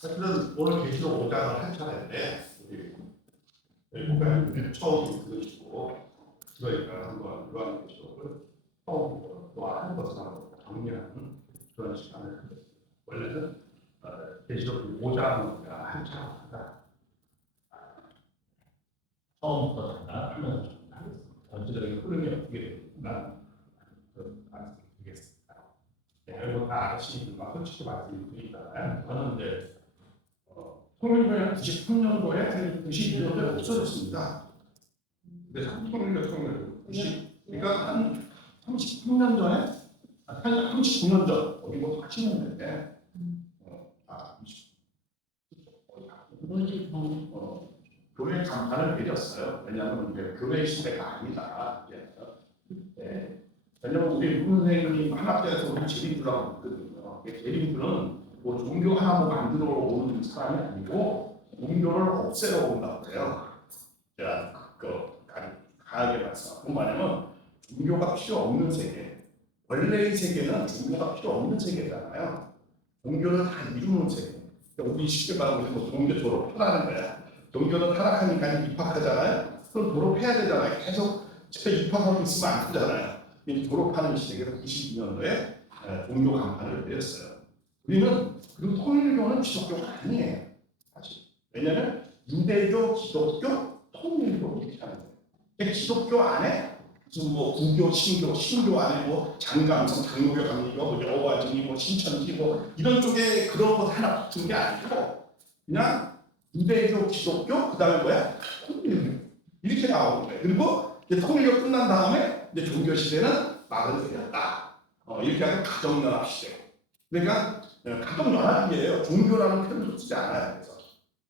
사실은 오늘 계시록 5장을 할 차례인데 우리 일곱에 처음 들으시고 그러니까 한번 이러한 계시록을 처음부터 또 하는 것으로 정리하는 그런 시간을 갖겠습니다. 원래는 계시록 5장을 한 차례마다 처음부터 잠깐 하면서 정리하겠습니다. 전체적인 흐름이 어떻게 되는가 말씀드리겠습니다. 여러분 다 아시는 바 솔직히 말씀드리잖아요. 저는 이제 1993년도에 92년도에 없어졌습니다. 근데 통일교 90, 그러니까 한 33년 전에, 한 39년 전, 거의 뭐 40년 전에, 교회 간판을 내렸어요. 왜냐하면 이제 교회 시대가 아니다. 네. 왜냐하면 우리 문 선생님이 한학자에서 우리 재림주라고 했거든요. 재림주는 뭐 종교 하나 뭐 만들어 오는 사람이 아니고 종교를 없애러 온다고 해요. 제가 강하게 말씀. 그건 뭐냐면 종교가 필요 없는 세계. 원래의 세계는 종교가 필요 없는 세계잖아요. 종교를 다 이루는 세계. 그러니까 우리 쉽게 말하면 뭐 종교 졸업하라는 거야. 종교는 타락하니까 입학하잖아요. 그럼 졸업해야 되잖아요. 계속 입학하고 있으면 안 되잖아요. 졸업하는 시대가 92년도에 종교 간판을 내렸어요. 우리는 그리고 통일교는 기독교가 아니에요. 사실. 왜냐하면 유대교, 기독교, 통일교 이렇게 하는 거예요. 기독교 안에 무슨 뭐 구교, 신교 안에 뭐 장감성, 장로교, 강리교, 뭐 여호와증이, 뭐 신천지 뭐 이런 쪽에 그런 것 하나 붙은 게 아니고 그냥 유대교, 기독교, 그다음에 뭐야? 통일교 이렇게 나오는 거예요. 그리고 이제 통일교 끝난 다음에 이제 종교 시대는 막을 내렸다. 이렇게 하면 가정연합 시대. 그러니까 가정연합이에요. 종교라는 표현도 쓰지 않아요. 그래서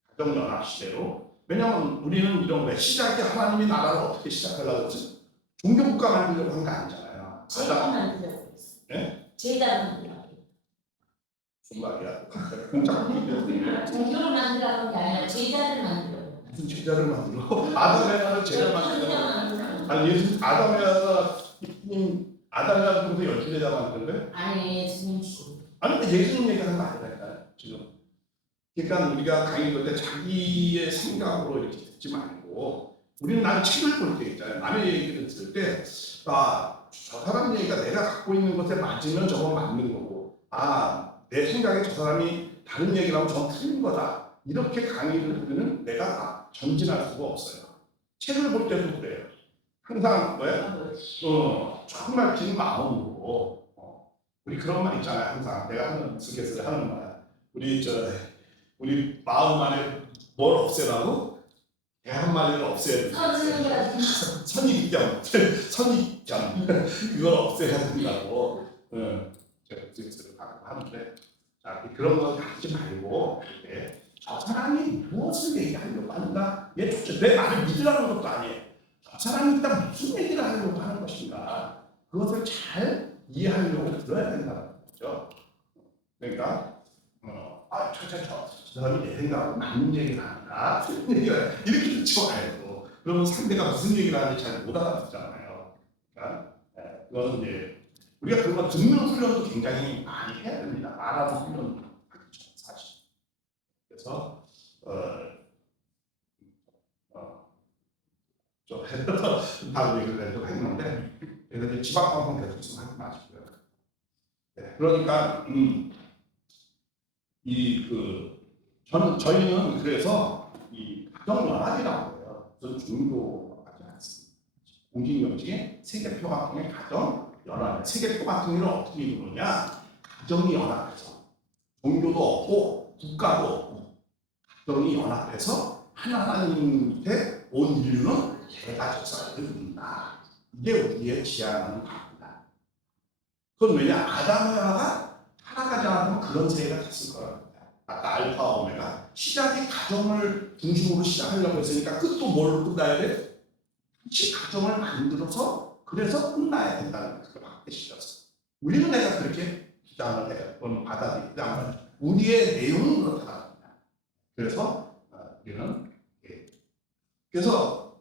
가정연합 시대로. 왜냐하면 우리는 이런 거에 시작이 하나님이 나라를 어떻게 시작하려고 했지? 종교국가 만들려고 한 거 아니잖아요. 제가 만들려고 했어요. 네? 제가 만들려고. 무슨 말이야? 공작 종교를 만들려고 한 게 아니라 제자를 만들려고. 무슨 제자를 만들어? 아담의 하나를 제자 만들려고. 아니 예수 아담의 하나 아담이라는 분도 열두제자 만드는 거예요? 아니 예수님 씨. 아니 근데 예수님 얘기하는 거 아니라니까요 지금. 그러니까 우리가 강의 볼 때 자기의 생각으로 이렇게 듣지 말고 우리는 난 책을 볼 때 있잖아요. 남의 얘기를 들을 때 저 사람 얘기가 내가 갖고 있는 것에 맞으면 저건 맞는 거고 내 생각에 저 사람이 다른 얘기를 하면 저건 틀린 거다. 이렇게 강의를 들으면 내가 전진할 수가 없어요. 책을 볼 때도 그래요. 항상 뭐야? 정말 긴 마음으로 우리 그런 말 있잖아요. 항상 내가 하는 스케줄을 하는 말. 우리 마음 안에 뭘 없애라고? 개 한 마리를 없애야 돼. 선입견, 선입견 그걸 없애야 된다고. 제가 스케줄을 하는데 그런 거 하지 말고 저 사람이 무엇을 얘기하려고 한다? 내 말을 믿으라는 것도 아니에요. 저 사람이 일단 무슨 얘기를 하려고 하는 것인가? 그것을 잘 이해하려고 들어야 된다는 거죠. 그러니까 저 사람이 내 생각하고 맞는 얘기를 하는가? 이렇게 듣지 말고 그러면 상대가 무슨 얘기를 하는지 잘 못 알아듣잖아요. 그러니까 그거는 이제 우리가 그런 거 듣는 훈련도 굉장히 많이 해야 됩니다. 말하는 훈련도 사실. 그래서 좀 다른 얘기를 계속 했는데 그래서 이제 지방방송 계속 있으면 하지 마시고요. 네, 그러니까 저희는 그래서 이 가정연합이라고 해요. 저는 종교가 하지 않습니다. 공직영직의 세계평화통일 가정연합. 세계평화통일을 어떻게 이루느냐? 가정이 연합해서 종교도 없고 국가도 없고 가정이 연합해서 하나님 밑에 온 인류는 대가족사를 이룬다. 이게 우리의 지향하는 바입니다. 그건 왜냐? 아담과 하와가 타락하지 않으면 그런 세계가 됐을 거랍니다. 아까 알파 오메가 시작이 가정을 중심으로 시작하려고 했으니까 끝도 뭘로 끝나야 돼? 같이 가정을 만들어서 그래서 끝나야 된다는 것을 받으시렸어요. 우리는 내가 그렇게 기장을 해요. 그건 받아들이지 우리의 내용은 그렇다. 그래서 우리는 그래서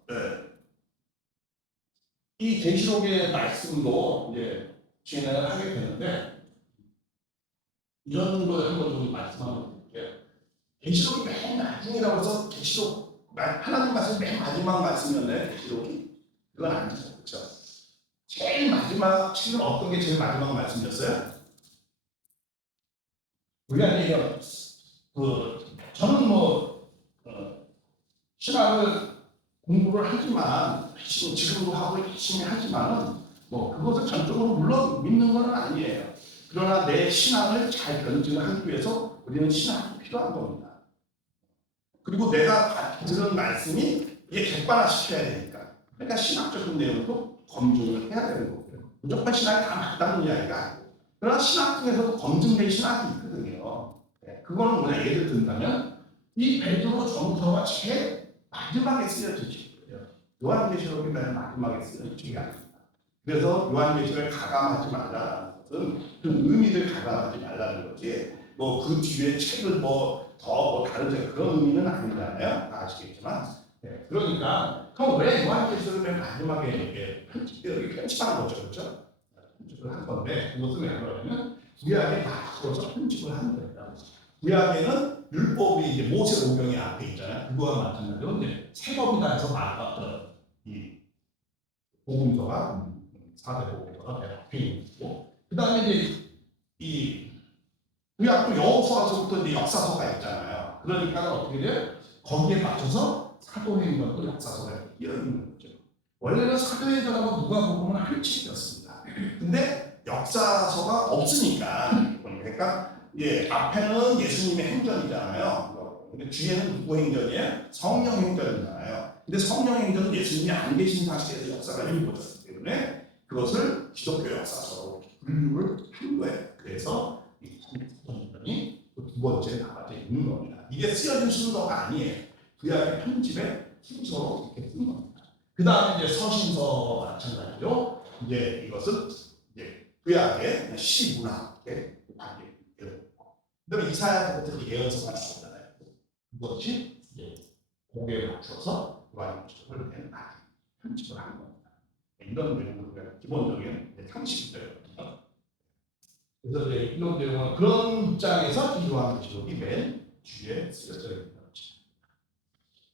이 계시록의 말씀도 이제 진행을 하게 되는데 이런 걸 한번 좀 말씀하고 볼게요. 계시록이 맨 나중이라고 해서 계시록 하나님 말씀 맨 마지막 말씀이었나요? 계시록이 그건 아니죠, 그렇죠? 제일 마지막 책은 어떤 게 제일 마지막 말씀이었어요? 우리 아니에요. 저는 신학을 공부를 하지만 지금도 하고 열심히 하지만은 그것을 전적으로 물론 믿는 건 아니에요. 그러나 내 신앙을 잘 견증하기 위해서 우리는 신학이 필요한 겁니다. 그리고 내가 들은 말씀이 이게 객관화시켜야 되니까. 그러니까 신학적인 내용도 검증을 해야 되는 거고요. 무조건 신학이 다 맞다는 이야기가 아니고. 그러나 신학 중에서도 검증된 신학이 있거든요. 그거는 뭐냐 예를 든다면 이 베드로 전서가 제일 마지막에 쓰여진 책이에요. 요한계시록이 맨 마지막에 쓰여진 책이 아닙니다. 그래서 요한계시록을 가감하지 말라는 것은 그 의미를 가감하지 말라는 거지. 그 뒤에 책을 더 다른 책 그런 의미는 아니잖아요. 다 아시겠지만. 그러니까 그럼 왜 요한계시록을 맨 마지막에 이렇게 편집하는 거죠, 그렇죠? 편집을 한 건데 그것은 왜 그러냐면 구약에 맞춰서 편집을 하는 거예요. 구약에는 율법이 이제 모세 오경이 앞에 있잖아요. 그거와 마찬가지로 이제 세법이다 해서 이 복음서가 사대 복음서가 앞에 있고, 그 다음에 이제 이 구약도 여호수아서부터 이제 역사서가 있잖아요. 그러니까 어떻게 돼요? 거기에 맞춰서 사도행전도 역사서가 이어있는 거죠. 원래는 사도행전하고 누가복음은 한 책이었습니다. 근데 역사서가 없으니까 그러니까 앞에는 예수님의 행전이잖아요. 근데 뒤에는 누구 행전이에요? 성령 행전이잖아요. 근데 성령 행전은 예수님이 안 계신 사실에서 역사가 이루어졌기 때문에 그것을 기독교 역사서로 분류를 한 거예요. 그래서 이 성령 행전이 두 번째 나가져 있는 겁니다. 이게 쓰여진 순서가 아니에요. 구약의 편집의 순서로 이렇게 쓴 겁니다. 그 다음에 이제 서신서 마찬가지로 이제 이것은 이제 구약의 시문학의 관계. 그다음에 이사야부터 예언서가 나오잖아요. 그것이 이제 거기에 맞춰서 요한계시록을 편집을 한 겁니다. 이런 내용을 기본적인 상식들이거든요. 그래서 이제 이런 내용은 그런 입장에서 이 요한계시록이 맨 뒤에 쓰여져 있는 거죠.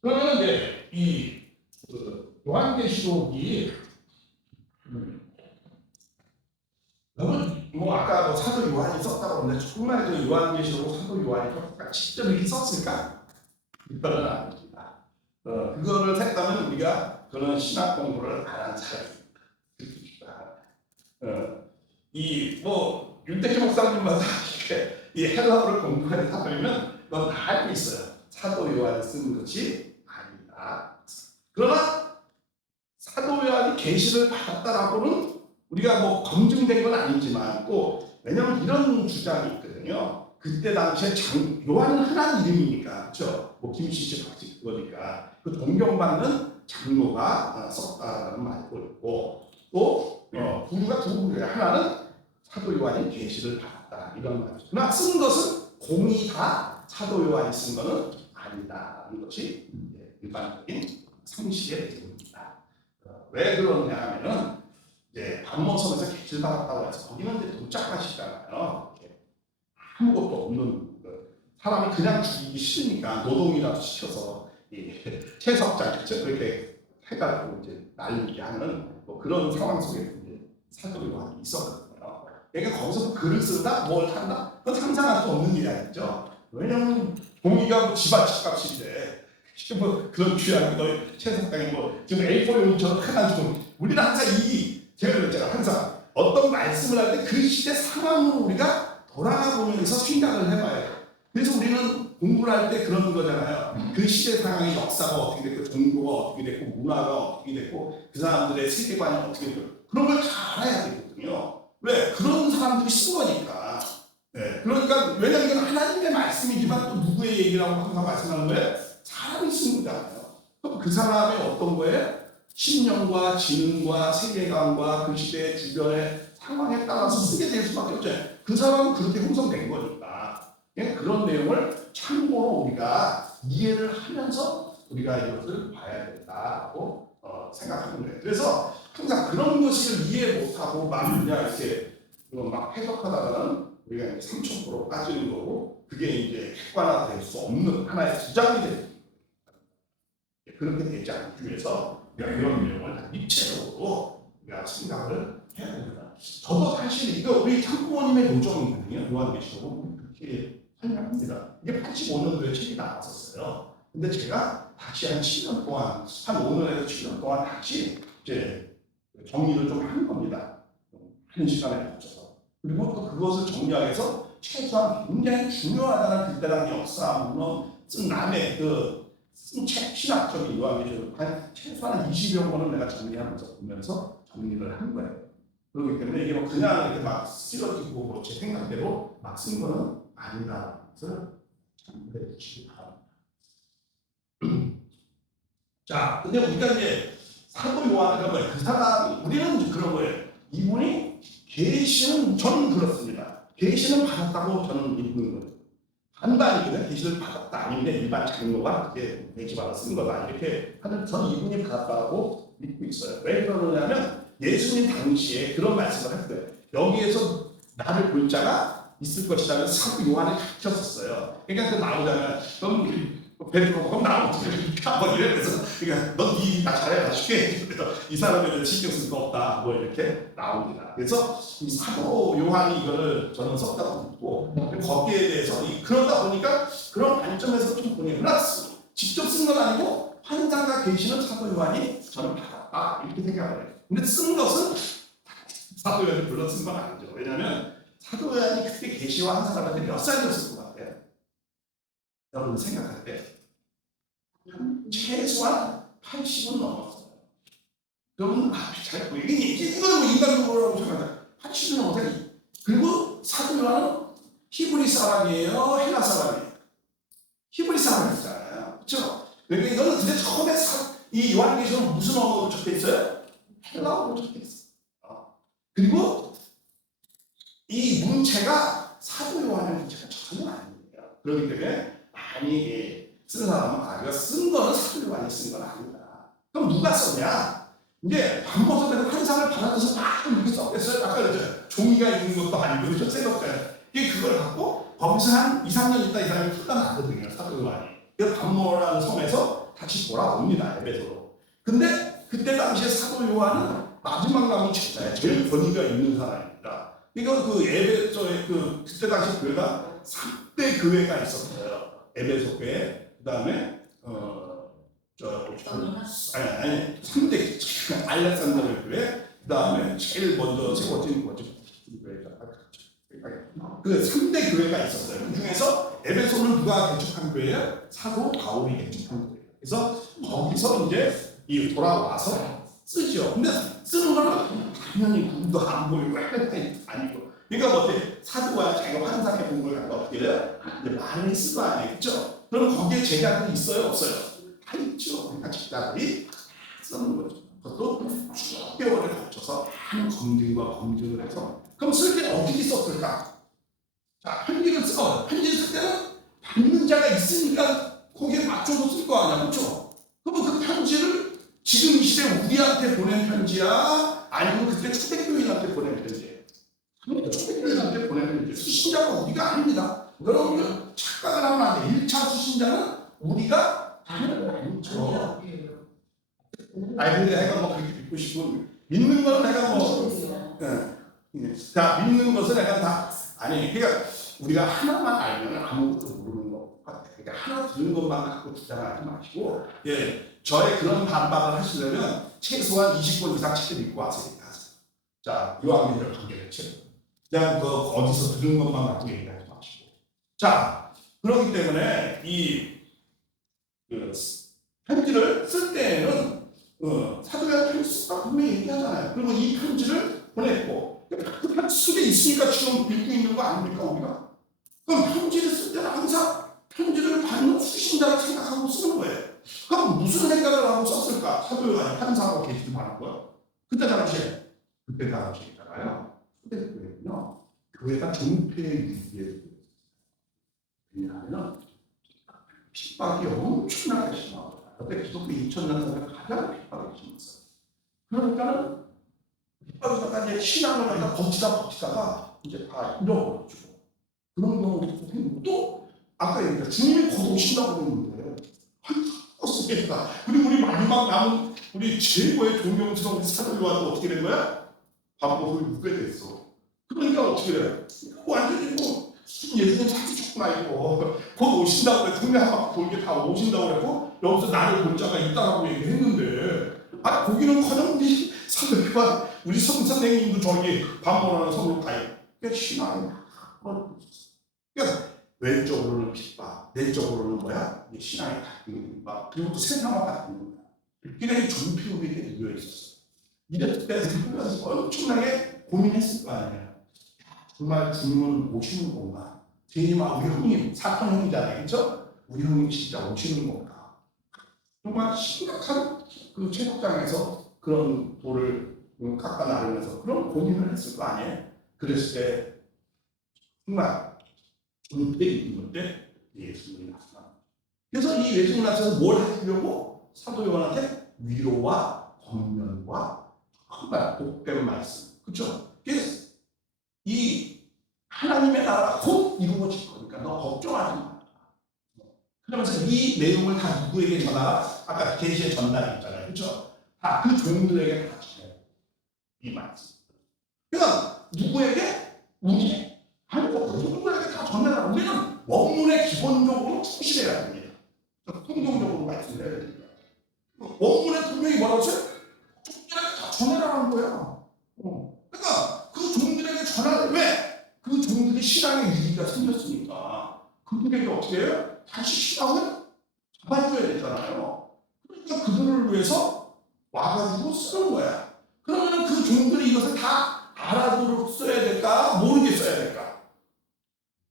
그러면 이제 이 요한계시록이 아까 사도 요한이 썼다고 하는데 정말 그 요한계시록 사도 요한이 직접 이렇게 썼을까? 이거는 아닙니다. 그거를 했다면 우리가 그런 신학 공부를 안 한 사람입니다. 윤택희 목사님마다 이렇게 이 헬라어를 공부하는 사람이면 넌 다 알고 있어요. 사도 요한이 쓴 것이 아니다. 그러나 사도 요한이 계시를 받았다라고는 우리가 검증된 건 아니지만 또 왜냐하면 이런 주장이 있거든요. 그때 당시에 요한은 흔한 이름이니까 그렇죠. 김씨씨 박씨 그거니까 그 존경받는 장로가 썼다라는 말도 있고 또 부류가 두 부류예요. 하나는 사도 요한이 계시를 받았다 이런 말이죠. 그러나 쓴 것은 공이 다 사도 요한이 쓴 것은 아니다라는 것이 일반적인 상식의 내용입니다. 왜 그러냐 하면은 반모섬에서 계시를 받았다고 해서 거기는 이제 도착하시잖아요. 아무것도 없는 사람이 그냥 죽이기 싫으니까 노동이라도 시켜서 채석장 그렇게 해가지고 이제 날리게 하는 그런 상황 속에 사도 요한이 있었거든요. 그러니까 거기서 글을 쓴다, 뭘 한다, 그건 상상할 수 없는 일이 아니죠. 왜냐하면 종이가 집값인데 그런 귀한 채석장에 지금 A4 용지처럼 큰한 좀 우리는 항상 제가 그랬잖아요. 항상 어떤 말씀을 할 때 그 시대 상황으로 우리가 돌아가 보면서 생각을 해봐야 돼요. 그래서 우리는 공부를 할 때 그런 거잖아요. 그 시대 상황의 역사가 어떻게 됐고, 종교가 어떻게 됐고, 문화가 어떻게 됐고, 그 사람들의 세계관이 어떻게 됐고, 그런 걸 잘 알아야 되거든요. 왜? 그런 사람들이 쓴 거니까. 그러니까, 왜냐하면 이건 하나님의 말씀이지만 또 누구의 얘기라고 항상 말씀하는 거예요? 사람이 쓴 거잖아요. 그럼 그 사람의 어떤 거예요? 신념과 지능과 세계관과 그 시대의 주변의 상황에 따라서 쓰게 될 수밖에 없죠. 그 사람은 그렇게 형성된 거니까. 그런 내용을 참고로 우리가 이해를 하면서 우리가 이것을 봐야 된다고 생각하는 거예요. 그래서 항상 그런 것을 이해 못하고 막 그냥 이렇게 막 해석하다가는 우리가 이제 3,000% 빠지는 거고 그게 이제 객관화될 수 없는 하나의 주장이 되는 그렇게 되지 않기 위해서 우리가 이런 내용을 다 입체적으로 우리가 생각을 해야 됩니다. 저도 사실 이거 우리 창부모님의 요정이거든요. 요한계시록은 그렇게 설명합니다. 이게 85년도에 책이 나왔었어요. 근데 제가 다시 한 7년 동안, 한 5년에서 7년 동안 다시 이제 정리를 좀 한 겁니다. 한 시간에 걸쳐서. 그리고 또 그것을 정리하기 위해서 최소한 굉장히 중요하다는 그때 당시 역사, 물론 쓴 남의 쓴 책, 신학적인 요한계시록 한 최소한 20여 권을 내가 정리하면서 보면서 정리를 한 거예요. 그렇기 때문에 이게 뭐 그냥 이렇게 막 쓰러지고 뭐 제 생각대로 막 쓴 거는 아니다라는 것을 참고해 주시기 바랍니다. 자, 근데 우리가 이제 사도 요한은 뭐예요? 그 사람, 우리는 그런 거예요. 이분이 계시는, 저는 그렇습니다. 계시는 받았다고 저는 믿는 거예요. 반반이거든요. 계시를 받았다 아닌데 일반 장로가 그게 계시 받아 쓴 거다 이렇게 하는, 저는 이분이 받았다고 믿고 있어요. 왜 그러느냐면 예수님 당시에 그런 말씀을 했어요. 여기에서 나를 볼 자가 있을 것이라는 사도 요한이 가르쳤었어요. 그러니까 그 나오잖아요. 그럼 베드로가 그럼 나는 어떻게 합니까? 뭐 이래서 그러니까 넌나 잘해가지고 그래서 이 사람에는 신경 쓸 거 없다 뭐 이렇게 나옵니다. 그래서 이 사도 요한이 이거를 저는 썼다고 믿고 거기에 대해서 그러다 보니까 그런 관점에서 좀 보니까 직접 쓴 건 아니고 환상과 계시는 사도 요한이 저는 받았다 이렇게 생각을 해요. 근데 쓴 것은 사도 요한이 불러 쓴 건 아니죠. 왜냐하면 사도 요한이 그때 계시와 한 사람한테 몇 살이었을 것 같아요? 여러분 생각할 때 최소한 80은 넘었어요. 그러면 잘 보이게 이거는 뭐 인간적으로 생각해요. 80은 넘었어요. 그리고 사도 요한은 히브리 사람이에요, 헬라 사람이에요. 히브리 사람이잖아요, 그렇죠? 그러니까 이거는 근데 처음에 이 요한계시록은 무슨 언어로 적혀 있어요? 헬라어로 적혀 있어요. 그리고 이 문체가 사도 요한의 문체가 전혀 아니에요. 그렇기 때문에 많이 쓴 사람은 이거 쓴 거는 사도 요한이 쓴 건 아니다. 그럼 누가 썼냐? 이제 밤모습에서 환상을 받아서 막 이렇게 썼겠어요. 아까 그랬죠. 종이가 있는 것도 아니고 그렇죠. 새롭잖아요. 그걸 갖고 거기서 한 2, 3년 있다 이 사람이 풀려나거든요. 사도 요한이. 그래서 밤모라는 섬에서 다시 돌아옵니다. 에베소로. 근데 그때 당시에 사도 요한은 마지막 남은 제자예요. 제일 권위가 있는 사람입니다. 그러니까 그 에베소의 그때 당시 교회가 3대 교회가 있었어요. 에베소 교회. 그 다음에 아니 3대 알렉산더의 교회, 그 다음에 제일 먼저 세워진 교회가 그 3대 교회가 있었어요. 그 중에서 에베소는 누가 개척한 교회예요? 사도 바울이 개척한 교회예요. 그래서 거기서 이제 이 돌아와서 쓰죠. 근데 쓰는 거는 당연히 구도 안 보이고 아니고. 그러니까 어때? 사도가 자기가 환상해 본 걸 갖고 어떻게 돼요? 이제 많이 쓰고 아니겠죠? 그럼 거기에 제자들이 있어요, 없어요? 다 있죠. 그러니까 제자들이 쓰는 거죠. 그것도 수개월에 걸쳐서 많은 검증과 검증을 해서 그럼 쓸 때 어떻게 썼을까? 자, 편지를 써. 편지를 쓸 때는 받는 자가 있으니까 거기에 맞춰서 쓸 거 아니야, 그렇죠? 그러면 그 편지를 지금 이 시대 우리한테 보낸 편지야? 아니면 그때 초대교인한테 보낸 편지야? 초대교인한테 보낸 편지. 수신자가 우리가 아닙니다. 여러분 착각을 하면 안 돼. 1차 수신자는 우리가 아니죠. 아니 근데 내가 뭐 그렇게 믿고 싶은 믿는 건 내가 뭐 자 믿는 것은 내가 다 아니 그러니까 우리가 하나만 알면 아무것도 모르는 것 같아. 그러니까 하나 들은 것만 갖고 주장하지 마시고 저의 그런 반박을 하시려면 최소한 20권 이상 책을 읽고 와서 얘기하세요. 자 요한계시록 관계를 책. 그냥 어디서 들은 것만 갖고 얘기하지 마시고. 자 그렇기 때문에 편지를 쓸 때에는 사도가 편지 쓰다 분명히 얘기하잖아요. 그리고 이 편지를 보냈고 그 편지 속에 있으니까 지금 읽고 있는 거 아닙니까 우리가? 그럼 편지를 쓸 때는 항상 편지를 받는 수신자를 생각하고 쓰는 거예요. 그럼 무슨 생각을 하고 썼을까? 사도가 환상하고 계시를 받은 거예요. 그때 당시에잖아요. 초대교회는요. 교회가 종패의 위기에 왜냐하면 핍박이 엄청나게 심하거든요. 그때 기독교 2000년 전에 가장 핍박이 심했어요. 그러니까는 핍박에다가 이제 신앙을 갖다 버티다가 이제 다 잃어버리고 그런 경우도 생기고 또 아까 얘기했죠. 그러니까 주님이 곧 오신다고 그러는데 어떻습니까? 그리고 우리 마지막 남은 우리 최고의 존경스러운 사도 요한도 어떻게 된 거야? 밥먹을 묵게 됐어. 그러니까 어떻게 돼? 완전히 뭐 예수님 자주 죽구나 이거 곧 오신다고 그래. 동네 한 바퀴 돌게 다 오신다고 그랬고 여기서 나를 볼 자가 있다라고 얘기했는데 거기는커녕 우리 사도 요한 우리 선생님도 저기 밥 먹으러 서로 가요. 그러니까 신앙이 그러니까 왼쪽으로는 핍박, 내쪽으로는 뭐야? 이게 신앙의 갈등과 그리고 또 세상과 같은 거야. 그러니까 존폐우에게 누워 있었어. 이랬을 때 엄청나게 고민했을 거 아니야. 정말 주님은 오시는 건가? 제일 막 우리 형님, 사촌 형이잖아요, 그렇죠? 우리 형님 진짜 오시는 건가? 정말 심각한 그 체육장에서 그런 돌을 깎아 나르면서 그런 고민을 했을 거 아니에요? 그랬을 때 정말 그때 있는 건데 예수님이 나타나. 그래서 이 예수님이 나타나서 뭘 하시려고 사도 요한한테 위로와 권면과 정말 복된 말씀, 그렇죠? 그래서 이 하나님의 나라가 곧 이루어질 거니까 너 걱정하지 마. 그러면서 이 내용을 다 누구에게 전하라? 아까 계시의 전달했잖아요, 그렇죠? 다 그 종들에게 다 전해. 이 말씀. 그러니까 누구에게? 우리. 누구에게 다 전해라. 우리는 원문에 기본적으로 충실해야 됩니다. 통용적으로 말씀해야 됩니다. 원문에 분명히 뭐라고 했어요? 종들에게 다 전해라는 거야. 그러니까 그 종들에게 전하는 왜? 그 종들이 신앙의 위기가 생겼으니까 그들에게 어떻게 해요? 다시 신앙을 잡아줘야 되잖아요. 그러니까 그들을 위해서 와가지고 쓰는 거야. 그러면 그 종들이 이것을 다 알아들어 써야 될까? 모르게 써야 될까?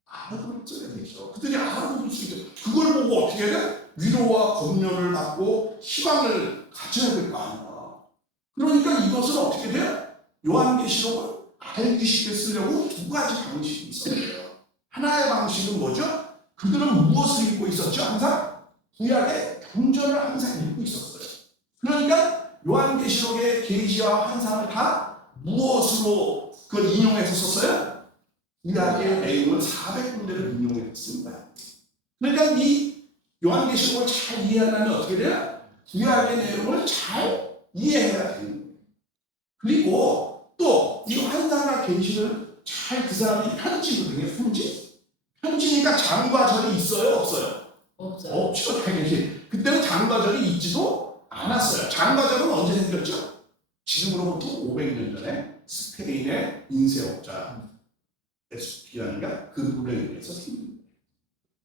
알아들어 써야 되죠. 그들이 알아들을 수 있게 그걸 보고 어떻게 해야 돼? 위로와 권면을 받고 희망을 가져야 될 거 아니야. 그러니까 이것을 어떻게 돼요? 요한계시록을 알기 쉽게 쓰려고 두 가지 방식이 있었어요. 하나의 방식은 뭐죠? 그들은 무엇을 읽고 있었죠? 항상 구약의 경전을 항상 읽고 있었어요. 그러니까 요한계시록의 계시와 환상을 다 무엇으로 그걸 인용해서 썼어요? 구약의 내용을 400군데를 인용해서 쓴 거야. 그러니까 이 요한계시록을 잘 이해하려면 어떻게 돼요? 구약의 내용을 잘 이해해야 되는 거예요. 그리고 또 이 환상과 계시를 잘 그 사람이 편지거든요. 편지니까 장과 절이 있어요, 없어요? 없어요. 없죠, 당연히. 그때는 장과 절이 있지도 않았어요. 장과 절은 언제 생겼죠? 지금으로부터 500년 전에 스페인의 인쇄업자 에스피안이가 그분에 의해서 생긴 거예요.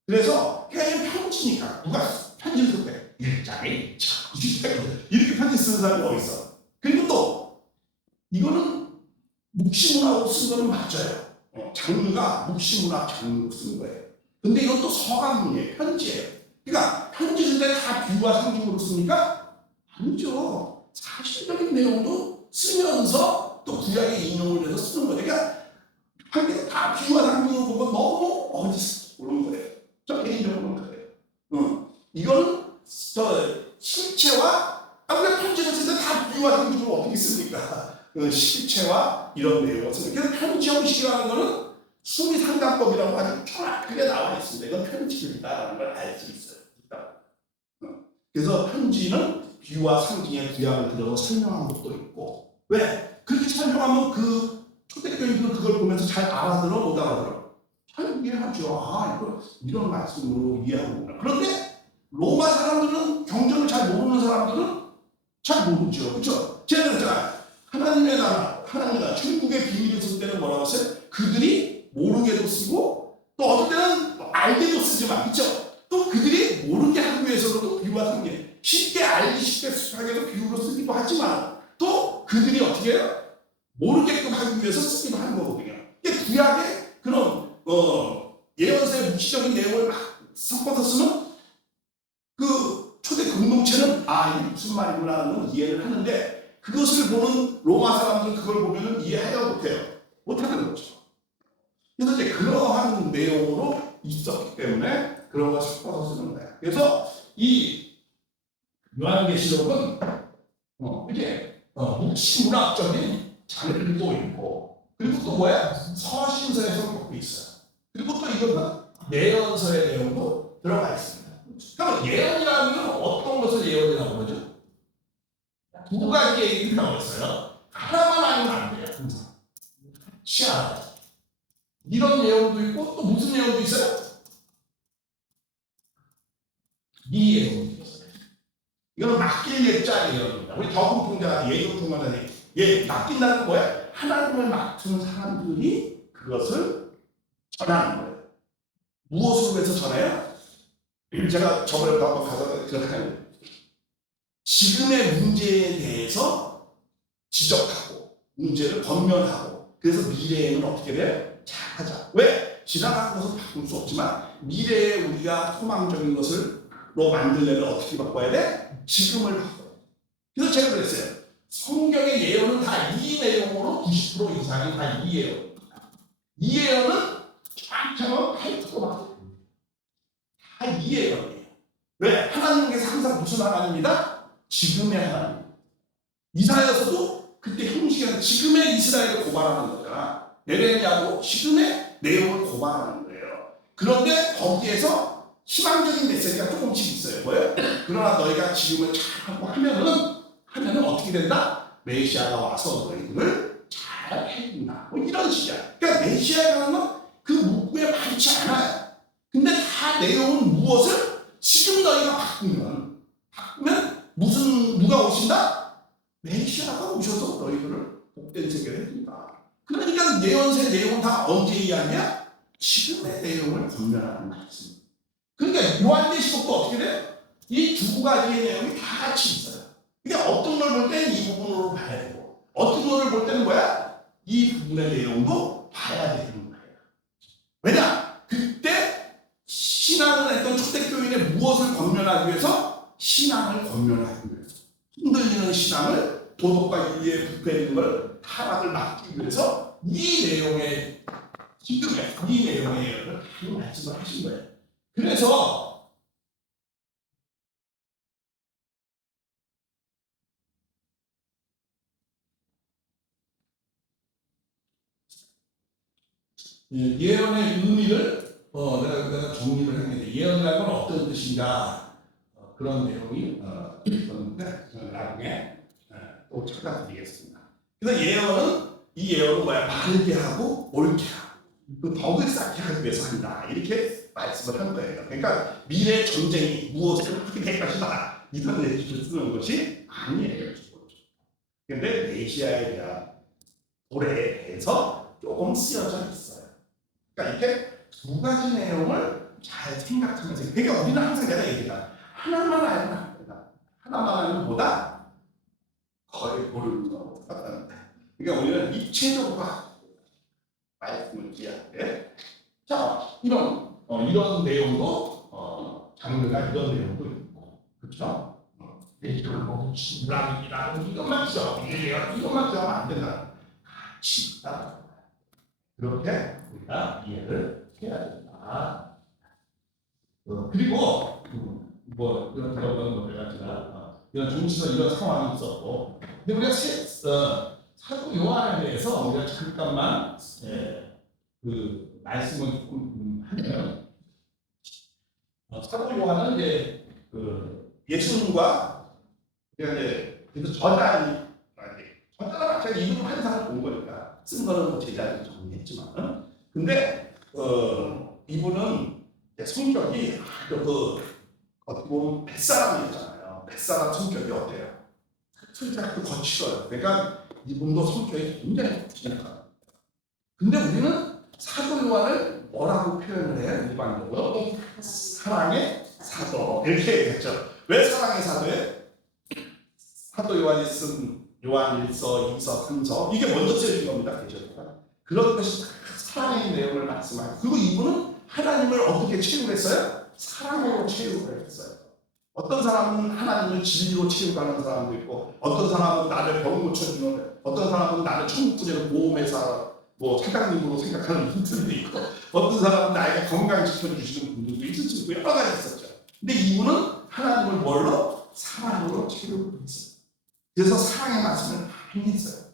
그래서 그냥 편지니까 누가 편지를 쓸 때 1장에 2장, 2장 이렇게 편지 쓰는 사람이 어디 있어? 그리고 또 이거는 묵시문학으로 쓴 거는 맞아요. 장르가 묵시문학 장르로 쓴 거예요. 근데 이것도 서간문이에요. 편지예요. 그러니까 편지 쓸 때 다 비유와 상징으로 씁니까? 아니죠. 사실적인 내용도 쓰면서 또 구약의 인용을 해서 쓰는 거예요. 그러니까 다 비유와 상징으로 보면 너무 어디서 그런 거예요. 저 개인적으로는 그래요. 이거는 저 실체와 우리가 편지를 쓸 때 다 비유와 상징으로 어떻게 씁니까? 실체와 이런 내용을 씁니다. 그래서 편지 형식이라는 거는 수리 상담법이라고 아주 정확하게 나와 있습니다. 이건 편지입니다라는 걸 알 수 있어요. 그래서 편지는 비유와 상징의 구약을 들어서 설명한 것도 있고 왜? 그렇게 설명하면 그 초대교인들은 그걸 보면서 잘 알아들어 못 알아들어? 잘 이해하죠. 이거 이런 말씀으로 이해하는구나. 그런데 로마 사람들은 경전을 잘 모르는 사람들은 잘 모르죠. 그렇죠? 제가 그랬잖아요. 하나님의 나라, 천국의 비밀을 쓸 때는 뭐라고 했어요? 그들이 모르게도 쓰고 또 어떤 때는 알게도 쓰지만 그렇죠? 또 그들이 모르게 하기 위해서도 비유와 상징 쉽게 알기 쉽게 하기 위해서 비유로 쓰기도 하지만 또 그들이 어떻게 해요? 모르게끔 하기 위해서 쓰기도 하는 거거든요. 이게 구약의 그런 예언서의 묵시적인 내용을 막 섞어서 쓰면 그 초대 공동체는 이게 무슨 말이구나 하는 이해를 하는데 그것을 보는 로마 사람들은 그걸 보면 이해하여 못해요. 못하는 거죠. 그래서 이제 그러한 내용으로 있었기 때문에 그런 걸 섞어서 쓰는 거예요. 그래서 이 요한계시록은 이게 묵시문학적인 장르도 있고 그리고 또 뭐야? 서신서에서 갖고 있어요. 그리고 또 이거는 예언서의 내용도 들어가 있습니다. 그럼 예언이라는 건 어떤 것을 예언이라고 그러죠? 두 가지 얘기를 나고 있어요. 하나만 알면 안 돼요. 항상. 시야. 이런 예언도 있고 또 무슨 예언도 있어요? 이 예언도 있어요. 이거는 맡길 예자 예언입니다. 우리 덕음풍자 예조풍자는 맡긴다는 건 뭐야? 하나님을 맡은 사람들이 그것을 전하는 거예요. 무엇으로 해서 전해요? 제가 저번에도 한번 가서 그렇게 지금의 문제에 대해서 지적하고 문제를 권면하고 그래서 미래에는 어떻게 돼요? 잘하자. 왜? 지나간 것은 바꿀 수 없지만 미래에 우리가 소망적인 것을로 만들려면 어떻게 바꿔야 돼? 지금을 바꿔야 돼. 그래서 제가 그랬어요. 성경의 예언은 다 이 내용으로 90% 이상이 다 이 예언. 이 예언은 쫙 8% 맞아요. 다 이 예언이에요. 왜? 하나님께서 항상 무슨 하나님이다? 지금의 하나님. 이사야서도 그때 형식이 지금의 이스라엘을 고발하는 거잖아. 예레미야도 지금의 내용을 고발하는 거예요. 그런데 거기에서 희망적인 메시지가 조금씩 있어요. 뭐예요? 그러나 너희가 지금을 잘 하고 하면은 어떻게 된다? 메시아가 와서 너희들을 잘 해준다. 뭐 이런 식이야. 그러니까 메시아라는 건 그 문구에 많지 않아요. 근데 다 내용은 무엇을? 지금 너희가 바꾸면 누가 오신다? 메시아가 오셔서 너희들을 복된 세계를 해준다. 그러니까 예언서의 내용은 다 언제 이야기야? 지금의 내용을 권면하는 말씀. 그러니까 요한계시록도 어떻게 돼요? 이 두 가지의 내용이 다 같이 있어요. 그러니까 어떤 걸 볼 때는 이 부분으로 봐야 되고 어떤 거를 볼 때는 뭐야? 이 부분의 내용도 봐야 되는 거예요. 왜냐? 그때 신앙을 했던 초대교인의 무엇을 권면하기 위해서? 신앙을 권면하기 위해서. 흔들리는 신앙을 도덕과 윤리에 부패있는 걸 타락을 막기 위해서 이 내용의 지금의 이 내용의 예언을 다 말씀을 하신 거예요. 그래서 예언의 의미를 내가 정리를 했는데 예언이라는 건 어떤 뜻인가 그런 내용이 있었는데 나중에 또 찾아드리겠습니다. 그래서 이 예언은 뭐야? 바르게 하고 옳게 하고 그 덕을 쌓게 하기 위해서 한다. 이렇게 말씀을 한 거예요. 그러니까 미래 전쟁이 무엇을 어떻게 될 것이다. 이런 얘기를 쓰는 것이 아니에요. 그런데 메시아에 대한 도래에 대해서 조금 쓰여져 있어요. 그러니까 이렇게 두 가지 내용을 잘 생각하면서 그러니까 우리는 항상 내가 얘기했다. 하나만 알면 안 된다. 하나만 알면 보다 거의 모르는 거 같다는데. 그러니까 우리는 입체적으로 말씀을 기하게. 자, 이런 내용도 장르가 이런 내용도 있고, 그렇죠? 이걸 뭐 불안이라는 이것만 기하면 안 된다. 같이 있다. 그렇게 우리가 이해를 해야 된다. 그리고 뭐 이런 들어가는 것들 같지만 이런 중시서 이런 상황이 있었고, 근데 우리가 사도 요한에 대해서 우리가 잠깐만 그 말씀을 조금 하면 사도 요한은 이제 그 예수님과 그래서 저자는 제가 이분 환상을 본 거니까 쓴 거는 제자들이 정리했지만 근데 이분은 성격이 어떻게 보면 뱃사람이었잖아요. 뱃사람 성격이 어때요? 성격이 거칠어요. 그러니까 이분도 성격이 굉장히 거칠어요. 근데 우리는 사도 요한을 뭐라고 표현을 해요? 일반적으로 사랑의 사도 이렇게 얘기했죠. 왜 사랑의 사도예요? 사도 요한이 쓴 요한일서, 2서, 3서 이게 먼저 쓰여진 겁니다. 그런 것이 사랑의 내용을 말씀하고 그리고 이분은 하나님을 어떻게 채우겠어요? 사랑으로 채우고 했어요. 어떤 사람은 하나님을 진리로 채우가는 사람도 있고 어떤 사람은 나를 병 고쳐주는 어떤 사람은 나를 천국 보내는 보험회사 사장님으로 생각하는 분들도 있고 어떤 사람은 나에게 건강시켜주시는 분들도 있을 수 있고 여러 가지 있었죠. 근데 이분은 하나님을 뭘로? 사랑으로 채우고 있어요. 그래서 사랑의 말씀을 많이 했어요.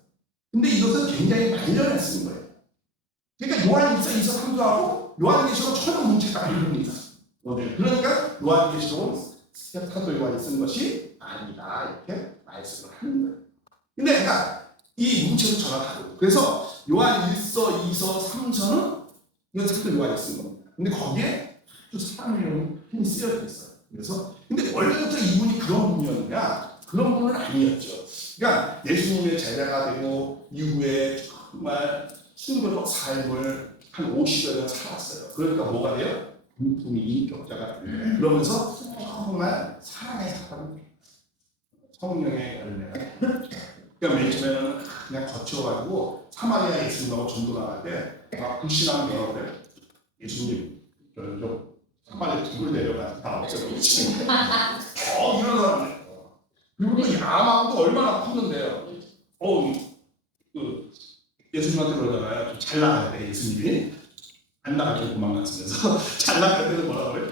근데 이것은 굉장히 말년에 쓴 거예요. 그러니까 요한일서 2서 3서하고 요한계시록 전혀 문제가 아닙니다. 그러니까 요한계시록은 사도 요한이 쓴 것이 아니다 이렇게 말씀을 하는 거예요. 근데 그러니까 이 문체는 전혀 다르고 그래서 요한 1서, 2서, 3서는 이건 사도 요한이 쓴 겁니다. 근데 거기에 아주 사람의 힘이 쓰여져 있어요. 그래서 근데 원래부터 이분이 그런 분이었느냐? 그런 분은 아니었죠. 그러니까 예수님의 제자가 되고 이후에 정말 순교적 삶을 한 50여 년 살았어요. 그러니까 뭐가 돼요? 인품이 인격자가 돼요. 그러면서 정말 사랑의 사람이 돼요. 성령의 열매가 돼요. 그러니까 맨 처음에는 그냥 거쳐가지고 사마리아 예수님하고 전도 나갈 때 불신하는 경우에 예수님 좀 사마리아 둘을 내려가서 다 없애버리지. 이런 사람이에요. 그리고 그 야망도 얼마나 컸는데요. 예수님한테 그러잖아요. 좀 잘 나가야 돼 예수님이. 안 나가게 도망갔으면서 잘 나갈 때는 뭐라 그래?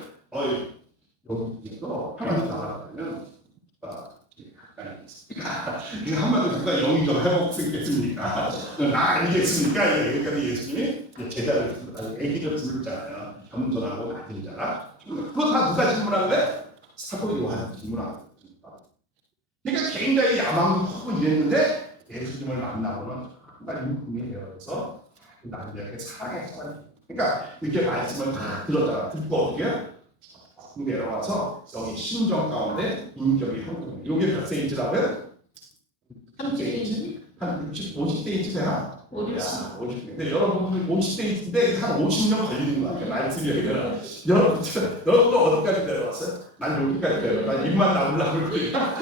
여기서 하나님 나가려면 가까이 있으니까 이거 한마디로 누가 영이 좀 회복 수 있겠습니까? 나 아니겠습니까? 여기까지 예수님이 제자를 부르고 애기를 부르잖아요. 겸손하고 낮은 자라. 그거 다 누가 질문한 거야? 사도 요한이 질문한 거니까. 그러니까 굉장히 야망도 크고 이랬는데 예수님을 만나고는 정말 인품이 되어서 남자에게 사랑의 사람이. 그러니까 이렇게 말씀을 다 들었다가 듣고 어떻게 내려와서 여기 심정 가운데 인격이 형성. 이게 몇 세인치라고요? 30세인치? 한 60, 50세인치 되나? 50. 50. 근데 여러분들 50세인치인데 한 50년 걸리는 거 같아요. 말씀이 여기는. 여러분도 어디까지 내려왔어요? 난 여기까지 내려와. 난 입만 나오려고 그러니까.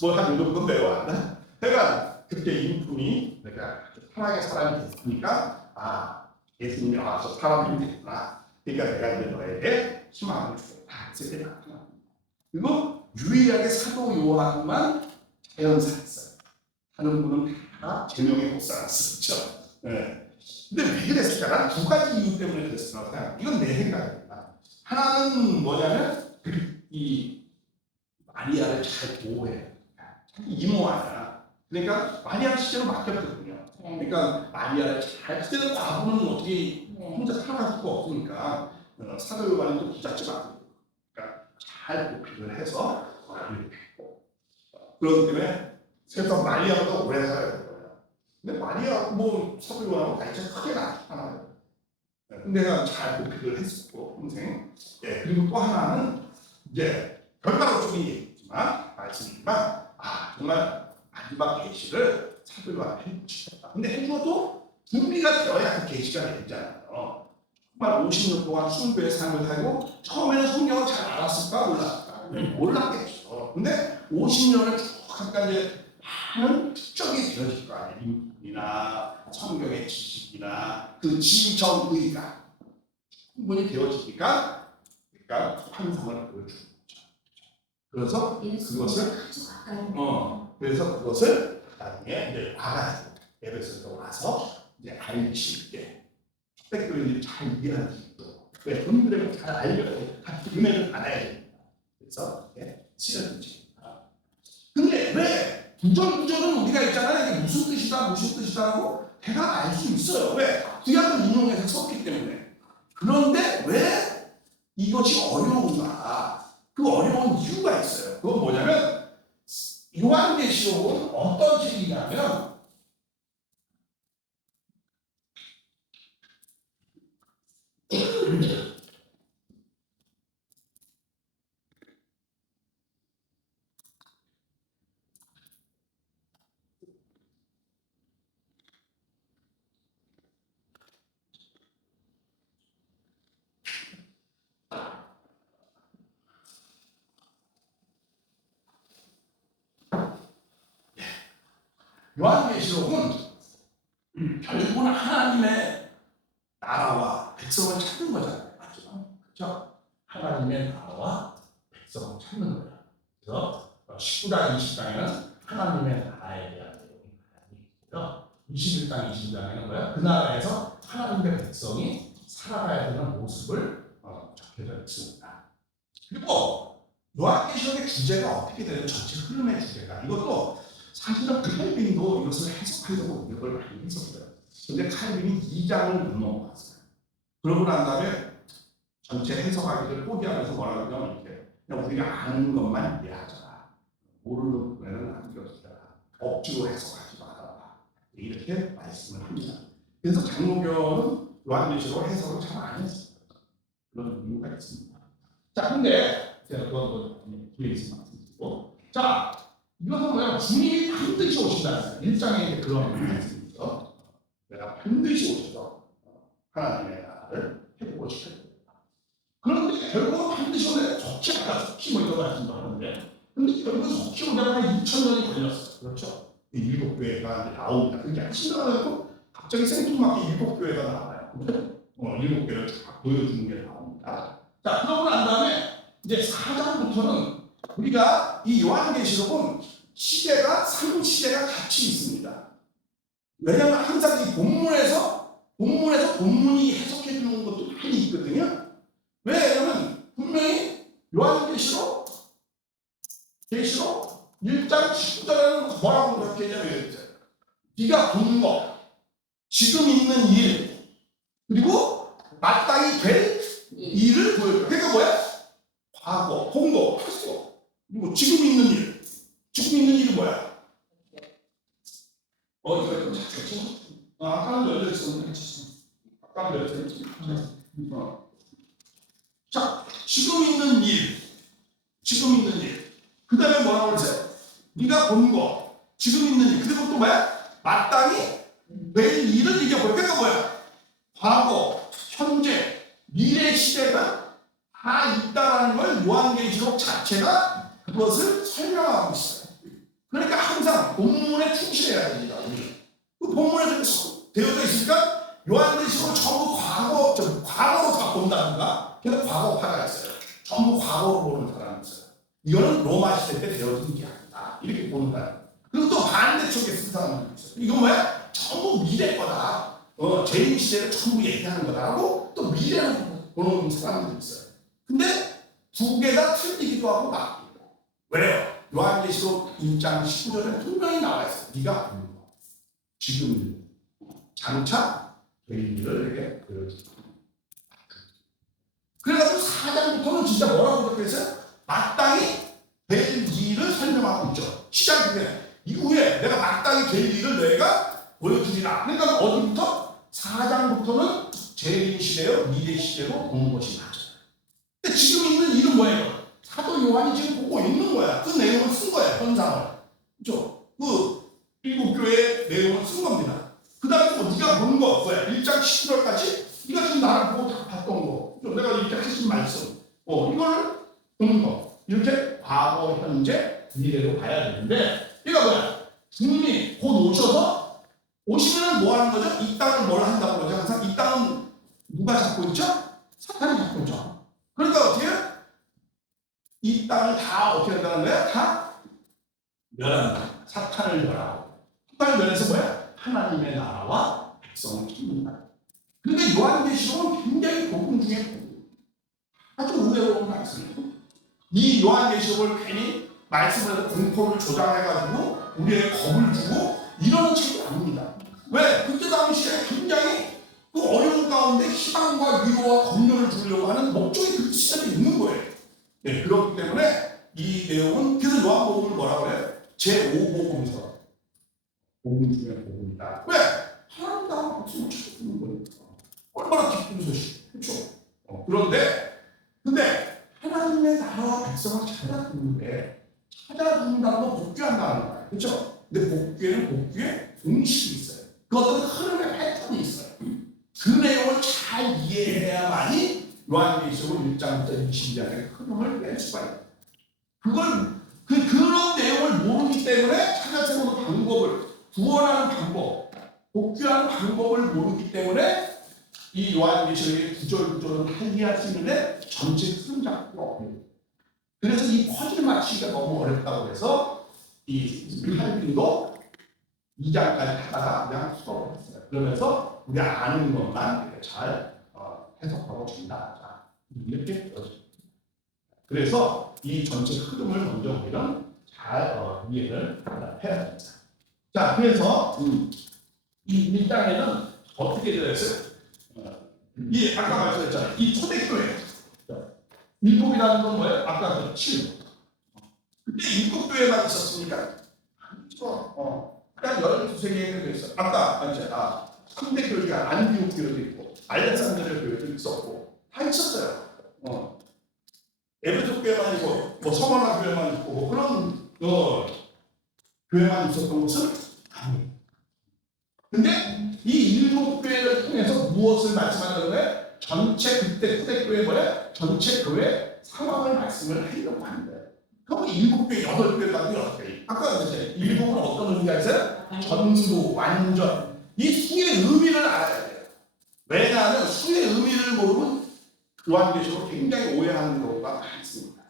뭐한 이 정도 내려왔나? 그러니까 그렇게 인품이 내가 사랑의 사람이 됐으니까 예수님이 와서 사람이 됐구나. 그러니까 내가 이제 너에게 희망을 주겠다. 그리고 유일하게 사도 요한만 자연사했어요. 하는 분은 다 제명의 목사가 썼죠. 네. 근데 왜 그랬을까? 난 두 가지 이유 때문에 그랬을까 생각. 이건 내 생각입니다. 하나는 뭐냐면 이 마리아를 잘 보호해야 돼. 자기 이모 아니야. 그러니까 마리아 시대로 맡겼거든요. 그러니까 마리아를 잘 그때는 과부는 어떻게 혼자 살아갈 수가 없으니까 사도 요한이 또 붙잡지만 그러니까 잘 보필을 해서 이렇고 그렇기 때문에 그래서 마리아보다 오래 살아야 될 거예요. 근데 마리아 뭐 사도 요한하고 나이 차이 크게 나잖아요. 근데 내가 잘 보필을 했었고 평생. 그리고 또 하나는 이제 결과론적인 얘기지만 말씀이지만 정말 마지막 계시를 사도 요한이 해주셨다. 근데 해줘도 준비가 되어야 그 계시가 되잖아요. 정말 50년 동안 순교의 삶을 살고 처음에는 성경을 잘 알았을까 몰랐을까? 몰랐겠죠. 근데 50년을 쭉 하니까 이제 많은 특정이 되어질 거 아니에요. 인품이나 성경의 지식이나 그 지정의가 충분히 되어지니까 그러니까 환상을 보여주는 거죠. 그래서 그것을 그래서 그것을 나중에 이제 와가지고 에베소에서 와서 이제 알기 쉽게 백교인들이 잘 이해할 수 있도록 왜 본인들에게 잘 알려고 같이 은혜를 받아야 됩니다. 그래서 이렇게 쓰여집니다. 근데 왜 구절구절은 우리가 있잖아요. 이게 무슨 뜻이다라고 대강 알 수 있어요. 왜? 구약을 인용해서 썼기 때문에. 그런데 왜 이것이 어려운가? 그 어려운 이유가 있어요. 그건 뭐냐면 요한계시록은 어떤 책이냐면 요한계시록은 결국은 하나님의 나라와 백성을 찾는 거잖아요. 맞죠? 그렇죠? 하나님의 나라와 백성을 찾는 거예요. 그래서 19장, 20장에는 하나님의 나라에 대한 내용이 많이 있고요. 21장, 22장에는 뭐야? 그 나라에서 하나님의 백성이 살아가야 되는 모습을 적혀져 있습니다. 그리고 요한계시록의 주제가 어떻게 되는 전체 흐름의 주제가 이것도 사실은 칼빈도 이것을 해석하려고 노력을 많이 했었어요. 근데 칼빈이 2장을 못 넘어갔어요. 그러고 난 다음에 전체 해석하기를 포기하면서 뭐라고 하냐면 이렇게 그냥 우리가 아는 것만 이해하자. 모르는 부분에는 안 들어주라. 억지로 해석하지 마라. 이렇게 말씀을 합니다. 그래서 장로교는 요한계시록 해석을 잘 안 했어요. 그런 이유가 있습니다. 자, 근데 제가 그거 뒤에 있으면 말씀드리고, 자, 이것은 뭐냐면 주님이 반드시 오신다는 거예요. 일장에 이제 그런 말씀이죠. 내가 반드시 오셔서 하나님의 나라를 회복을 시켜야 됩니다. 그런데 결국은 반드시 오늘 속히 아까 속히 뭐 이런 말씀도 하는데, 근데 결국은 속히 오려면 한 2,000년이 걸렸어요. 그렇죠? 이 일곱 교회가 이제 나옵니다. 그게 한 신나가지고 갑자기 생뚱맞게 일곱 교회가 나와요. 일곱 교회를 다 보여주는 게 나옵니다. 자, 그러고 난 다음에 이제 4장부터는 우리가 이 요한계시록은 시대가 3시대가 같이 있습니다. 왜냐하면 항상 이 본문에서 본문이 해석해 주는 것도 많이 있거든요. 왜냐하면 분명히 요한계시록 1장 19절에는 뭐라고 그렇게 했냐면 네가 본 것, 지금 있는 일, 그리고 마땅히 될 일을 보여줘. 그러니까 뭐야? 과거, 본거, 했어. 그리고 지금 있는 일. 지금 있는 일이 뭐야? 이거 좀 찾겠지? 아까는 열렸었는데. 아까는 열렸었지. 자, 지금 있는 일. 지금 있는 일. 그 다음에 뭐라고 그랬어요? 네가 본 거, 지금 있는 일. 그리고 또 뭐야? 마땅히 될 일을 이겨볼. 그러니까 뭐야? 과거, 현재, 미래 시대가 다 있다는 걸 요한계시록 자체가 그것을 설명하고 있어요. 그러니까 항상 본문에 충실해야 됩니다. 그 본문에 되어져 있으니까 요한계시록 전부 과거로 다 본다든가. 그래서 과거파가 있어요. 전부 과거로 보는 사람이 있어요. 이거는 로마 시대 때 되어진 게 아니다. 이렇게 보는 거예요. 그리고 또 반대쪽에 쓴 사람들이 있어요. 이건 뭐야? 전부 미래 거다. 재림 시대를 전부 얘기하는 거다라고 또 미래를 보는 사람들이 있어요. 근데 두 개 다 틀리기도 하고 맞기도. 왜요? 요한계시록 1장 19절에 분명히 나와 있어요. 네가 보는 거. 지금 장차 될 일을 이렇게 보여줍니다. 그래가지고 4장부터는 진짜 뭐라고 적혀 있어요? 마땅히 될 일을 설명하고 있죠. 시작이네. 이후에 내가 마땅히 될 일을 내가 보여주리라. 그러니까 어디부터? 4장부터는 재림 시대요, 미래 시대로 보는 것이 맞아요. 근데 지금 있는 일은 뭐예요? 사도 요한이 지금 보고 있는 거야. 그 내용을 쓴 거야, 현상을. 그렇죠? 그 일곱 교회의 내용을 쓴 겁니다. 그 다음에 또 네가 본 거, 뭐야? 1장 10절까지 네가 지금 나를 보고 다 봤던 거. 내가 이렇게 하신 말씀. 이걸 보는 거. 이렇게 과거, 현재, 미래로 봐야 되는데, 이거 뭐야? 주님이 곧 오셔서 오시면 뭐 하는 거죠? 이 땅을 뭘 한다고 그러죠? 항상 이 땅은 누가 잡고 있죠? 사탄이 잡고 있죠. 그러니까 어떻게 해요? 이 땅을 다 어떻게 한다는 거야? 다 멸한다. 사탄을 멸하고. 사탄을 멸해서 뭐야? 하나님의 나라와 백성을 키운다. 그러니까 요한계시록은 굉장히 복음 중에 복음. 아주 은혜로운 말씀이에요. 이 요한계시록을 괜히 말씀을 공포를 조장해가지고 우리에게 겁을 주고 이러는 책이 아닙니다. 왜? 그때 당시에 굉장히 그 어려운 가운데 희망과 위로와 검열을 주려고 하는 목적이 그 시절에 있는 거예요. 네, 그렇기 때문에 이 내용은 그래서 요한복음을 뭐라고 해요? 제5복음서. 복음 중에 복음이다. 왜? 하나님 나라 백성을 찾아주는 거니까. 얼마나 기쁜 소식. 그렇죠? 근데 하나님의 나라와 백성을 찾아주는데 찾아준다는 건 복귀한다는 거예요. 그렇죠? 근데 복귀에 공식이 있어요. 그 어떤 흐름의 패턴이 있어요. 그 내용을 잘 이해해야만이 요한계시록 1장부터 22장의 흐름을 낼 수가 있어요. 그런 내용을 모르기 때문에 찾아주는 방법을, 구원하는 방법, 복귀하는 방법을 모르기 때문에 이 요한계시록의 구절은 이해할 수 있는데 전체 흐름 잡기가 어려워요. 그래서 이 퍼즐 맞추기가 너무 어렵다고 해서 이 칼빈도 2장까지 하다가 그냥 풀어버렸어요. 그러면서 우리 아는 것만 잘 해석하고 전달하자. 이렇게 되어집니다. 그래서 이 전체 흐름을 먼저 우리는 잘 이해를 해야 됩니다. 자, 그래서 이 1장에는 어떻게 되어 있어요? 아까 말씀했잖아요. 이 초대교회, 율법이라는 건 뭐예요? 아까 그 7. 근데 율법교회만 있었으니까 아니죠. 딱 12세계가 됐어. 아까 아니죠. 3대 교회가 안디옥 교회도 있고 알렉산드리아 교회도 있었고 다 있었어요. 에베소 교회만 있고 뭐 서머나 교회만 있고 뭐 그런 교회만 있었던 것은 아니에요. 근데 이 일곱 교회를 통해서 무엇을 말씀하는 거예요? 전체 그때 초대교회 뭐예요? 전체 교회 상황을 말씀을 하려고 하는데 그럼 일곱 교회, 여덟 교회 가지고 여덟 교회. 아까 이제 일곱은 어떤 의미가 있어요? 전부, 완전. 이 수의 의미를 알아야 돼요. 왜냐하면 수의 의미를 모르면 요한계시록을 굉장히 오해하는 경우가 많습니다.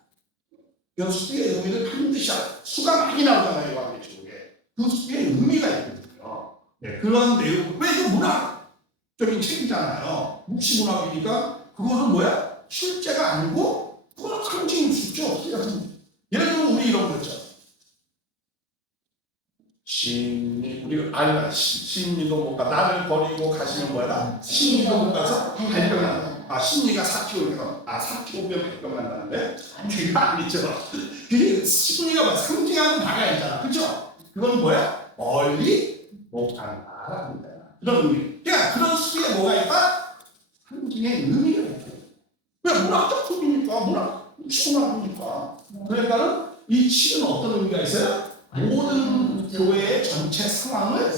그래서 수의 의미를 반드시 알아요. 수가 많이 나오잖아요, 요한계시록에. 그 수의 의미가 있거든요. 네, 그런 내용, 왜 이거 문학적인 책이잖아요. 묵시문학이니까 그거는 뭐야? 실제가 아니고 그건 상징일 수 있죠. 예를 들면 우리 이런 거 있죠. 심리, 우리가 심리도 못 가. 나를 버리고 가시는 뭐야? 심리도 못 가서 발병한다. 심리가 4kg, 4kg 발병한다는데 그게 아니죠. 그게 심리가 뭐 상징하는 바가 있잖아. 그죠? 그건 뭐야? 멀리 못 간다라는 거야. 그런 의미. 그러니까 그런 수에 뭐가 있다? 상징의 의미가 있죠. 왜 문학적 소비니까 문학이니까. 그러니까는 이 칠은 어떤 의미가 있어요? 모든 교회의 전체 상황을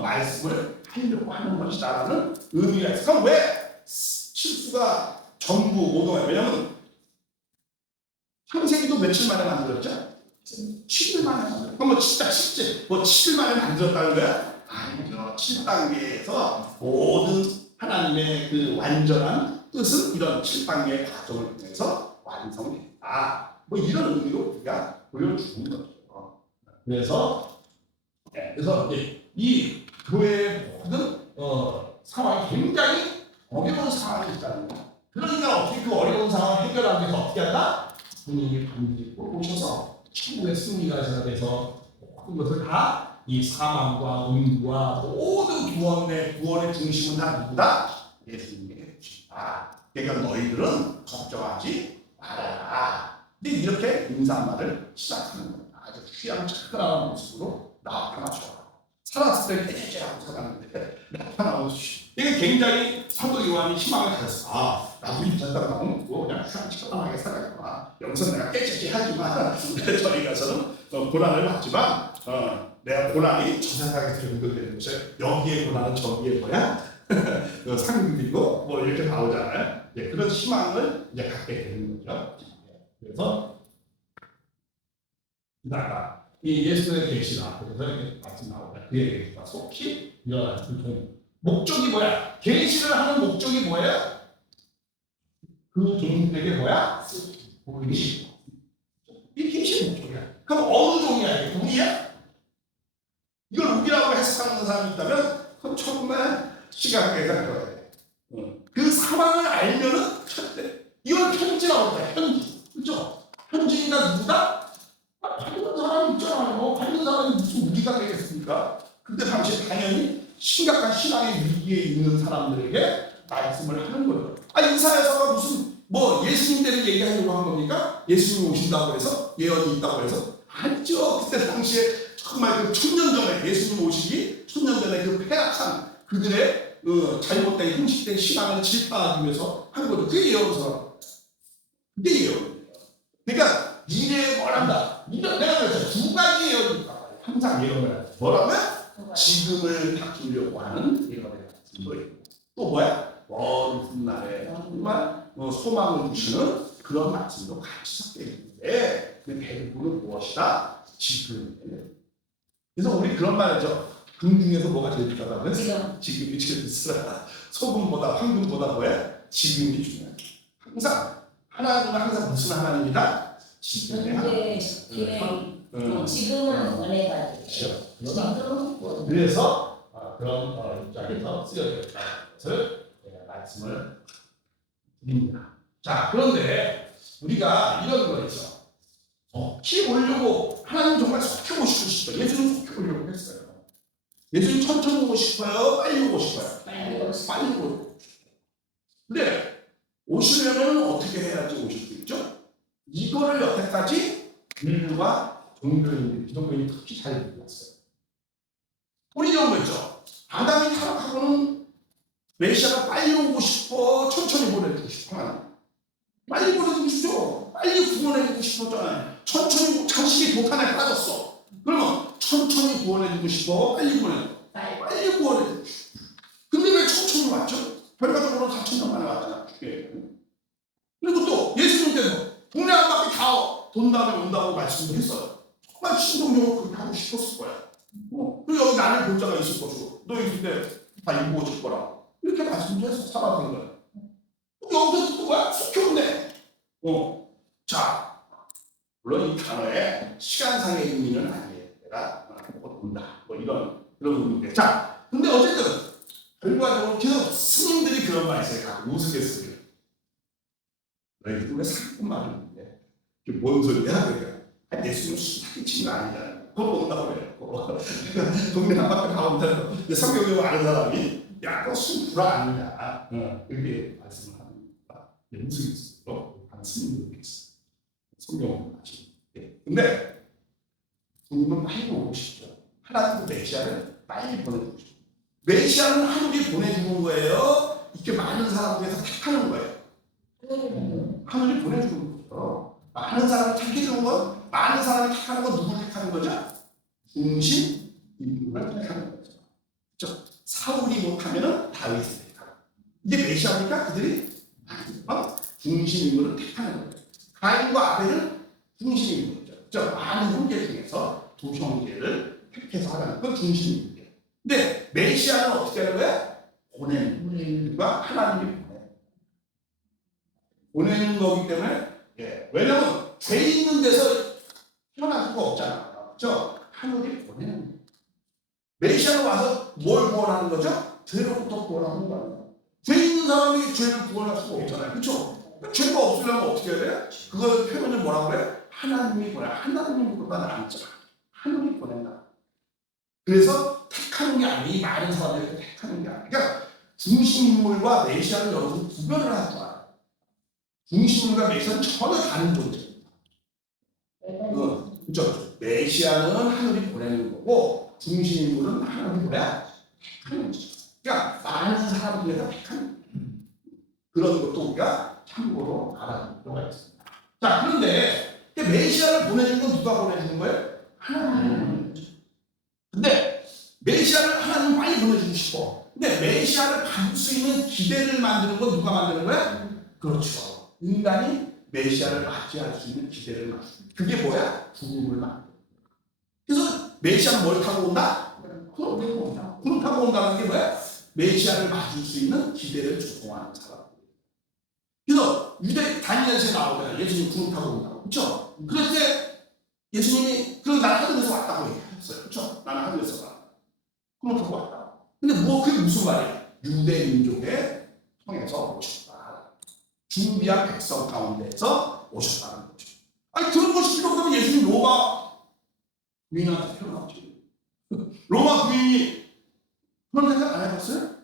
말씀을 하려고 하는 것이다라는 의미가 있어요. 그럼 왜 칠수가 전부 모든 거예요? 왜냐하면 창세기도 며칠 만에 만들었죠? 7일 만에 만들었죠. 그럼 뭐 진짜 7일 만에 만들었다는 거야? 아니죠. 7단계에서 모든 하나님의 그 완전한 뜻은 이런 7단계의 과정을 통해서 완성됐다. 뭐 이런 의미로 우리가 보여주는 거죠. 그래서 이제 이 교회의 모든 상황이 굉장히 어려운 상황이 있다는 거예요. 그러니까 어떻게 그 어려운 상황을 해결하기 위해서 어떻게 한다? 주님이 반드시 오셔서 천국의 승리가 돼서 모든 것을 다 이 사망과 음부와 모든 구원의 중심은 다 누구다? 예수님의 주다. 그러니까 너희들은 걱정하지 말아라. 근데 이렇게 인사말을 시작하는 거예요. 아주 휘황찬란한 모습으로 나타나죠. 살았을 때 깨끗하고 살았는데 나타나고 이게 굉장히 사도 요한이 희망을 가졌어. 나 우리 전당 나오면 그냥 휘황찬란하게 살아가구나. 여기서 내가 깨끗이 하지만 저희 가서는 고난을 받지만 내가 고난이 저 세상에서 연결되는 것이 여기에 고난은 저기에 뭐야? 상급이고 뭐 이렇게 나오잖아요. 그런 희망을 이제 갖게 되는 거죠. 그래서 아까 이 예수의 계시라 그래서 이렇게 말씀 나오다 그의 계시가 속히 일어날 그 목적이 뭐야? 계시를 하는 목적이 뭐예요? 그 종들에게 뭐야? 보이시. 이 계시의 목적이야. 그럼 어느 종이야? 이게 우리야? 이걸 우리라고 해석하는 사람이 있다면 그럼 정말 시각에서 해야 돼. 그 상황을 알면은 이걸 편지라고 해. 편지. 그렇죠? 편지가 누구다? 받는 사람이 있잖아요. 받는 사람이 무슨 우리가 되겠습니까? 근데 당연히 심각한 신앙의 위기에 있는 사람들에게 말씀을 하는 거예요. 이사야서가 무슨 예수님 때를 얘기하려고 한 겁니까? 예수님이 오신다고 해서 예언이 있다고 해서 아니죠. 그때 당시에 정말 그 1000년 전에 예수님 오시기 1000년 전에 그 폐악한 그들의 잘못된 형식된 신앙을 질파하기 위해서 한 거죠. 그게 예언서. 그게 예언. 그러니까 미래에 뭘 한다. 내가 그랬죠. 두 가지 예언이 있다. 항상 예언을 하죠. 뭐라면 지금을 바꾸려고 하는 예언을 같은 거 있고 또 뭐야? 먼 훗날에 정말 소망을 주시는 그런 말씀도 같이 섞여 있는데 그 대부분은 무엇이다? 지금. 그래서 우리 그런 말이죠. 금 중에서 뭐가 제일 비싸다고요? 지금이 제일 비싸다. 소금보다 황금보다 뭐야? 지금이 중요해. 항상 하나님은 항상 무슨 하나님이다? 지금의 하나님. 지금은 원해가지고. 그래서 그런 입장에서 쓰여졌다. 것을 말씀을 드립니다. 자, 그런데 우리가 이런 거 있죠. 키 오려고 하나님 정말 속히 오시고 싶어요. 예수님 속히 오려고 했어요. 예수님 천천히 오고 싶어요? 빨리 오고 싶어요? 빨리 오고 싶어요. 근데 오시려면 어떻게 해야지 오실까요? 이거를 여태까지 인류가 종교인들, 기독교인이 특히 잘 몰랐어요. 우리 이런 거 있죠. 아담이 타락하고는 메시아가 빨리 오고 싶어, 천천히 보내주고 싶어 하는. 빨리 보내주고 싶죠. 빨리 구원해주고 싶었잖아요. 천천히 자식이 도탄에 빠졌어. 그러면 천천히 구원해주고 싶어, 빨리 구원해주고 빨리 구원해주고 싶어. 근데 왜 천천히 왔죠? 결과적으로 4,000년 만에 왔잖아. 그리고 또 예수님께서 동네 한 바퀴 다 돈 다음에 온다고 말씀도 했어요. 정말 신동적으로 그렇게 하고 싶었을 거야. 그리고 여기 나를 볼 자가 있을 것이고 너 있을 때다 인보실 거라고 이렇게 말씀도 해서 살아가는 거야. 여기서 또 뭐야? 속혔네. 자, 물론 이 단어에 시간상의 의미는 아니에요. 내가 곧 온다. 뭐 이런 의미인데. 자, 근데 어쨌든 결과적으로 계속 스님들이 그런 말 있어요. 우스갯소리. 너희들 왜 사기꾼 말을 했는데? 이게 뭔 소리야? 그러니까 예수님은 사기친 거 아니잖아요. 그걸 온다고 그래요. 동네 한 바퀴 가본다고. 성경을 아는 사람이 야, 그거 술 불화 아니냐. 이렇게 말씀을 합니다. 무슨 있어요? 다른 스님들이 있어요. 성경을 아시죠? 근데 주님은 빨리 오고 싶죠. 하나님도 메시아를 빨리 보내주고 싶죠. 메시아는 하늘이 보내주는 거예요. 이렇게 많은 사람들에서 택하는 거예요. 하늘이 보내주는 거죠. 많은 사람을 택해주는 건 많은 사람을 택하는 건 누구를 택하는 거죠? 중심 인물을 택하는 거죠. 그렇죠? 사울이 못하면은 다윗을 택하고 이게 메시아니까 그들이 중심 인물을 택하는 거예요. 가인과 아벨은 중심 인물이죠. 그렇죠? 많은 형제 중에서 두 형제를 택해서 하라는 건 중심 인물이에요. 근데 메시아는 어떻게 하는 거야? 보내는 거야. 하나님이 보내는 거기 때문에 왜냐면 죄 있는 데서 태어날 수가 없잖아요. 그렇죠? 하늘이 보내는 거예요. 메시아가 와서 뭘 구원하는 거죠? 죄로부터 구원하는 거예요. 죄 있는 사람이 죄를 구원할 수가 없잖아요. 그렇죠? 죄가 없으려면 어떻게 해야 돼요? 그걸 표현을 뭐라고 해요? 하나님이 보내. 하나님보다 낫잖아. 하늘이 보낸다. 그래서 택하는 게 아니고 많은 사람들을 택하는 게 아니라 그러니까 중심인물과 메시아를 여러분 구별을 하지 마요. 중심인물과 메시아는 전혀 다른 존재입니다. 그렇죠? 메시아는 하늘이 보내는 거고 중심인물은 하나님이 뭐야? 택하는 거죠. 그러니까 많은 사람들에서 택하는 그런 것도 우리가 참고로 알아볼 필요가 있습니다. 자, 그런데 메시아를 보내주는 건 누가 보내주는 거예요? 하나님. 근데 메시아를 하나님 빨리 보내주고 싶어. 근데 메시아를 받을 수 있는 기대를 만드는 건 누가 만드는 거야? 그렇죠. 인간이 메시아를 맞이할 수 있는 기대를 만드는 거야. 그게 뭐야? 죽음을 만드는 거야. 그래서 메시아는 뭘 타고 온다? 구름 타고 온다. 구름 타고 온다는 게 뭐야? 메시아를 맞을 수 있는 기대를 조성하는 사람. 그래서 유대 다니엘서에 나오잖아요. 예수님 구름 타고 온다고. 그렇죠? 그럴 때 예수님이 그럼 나는 하늘에서 왔다고 얘기했어요. 그렇죠? 나는 하늘에서 왔다. 구름 타고 왔다. 근데 그게 무슨 말이야? 유대 민족의 통해서 오셨다. 준비한 백성 가운데서 오셨다는 거죠. 아니 그런 것이 필요하다면 예수님 로마 부인한테 태어났지. 로마 부인이 그런 생각 안 해봤어요?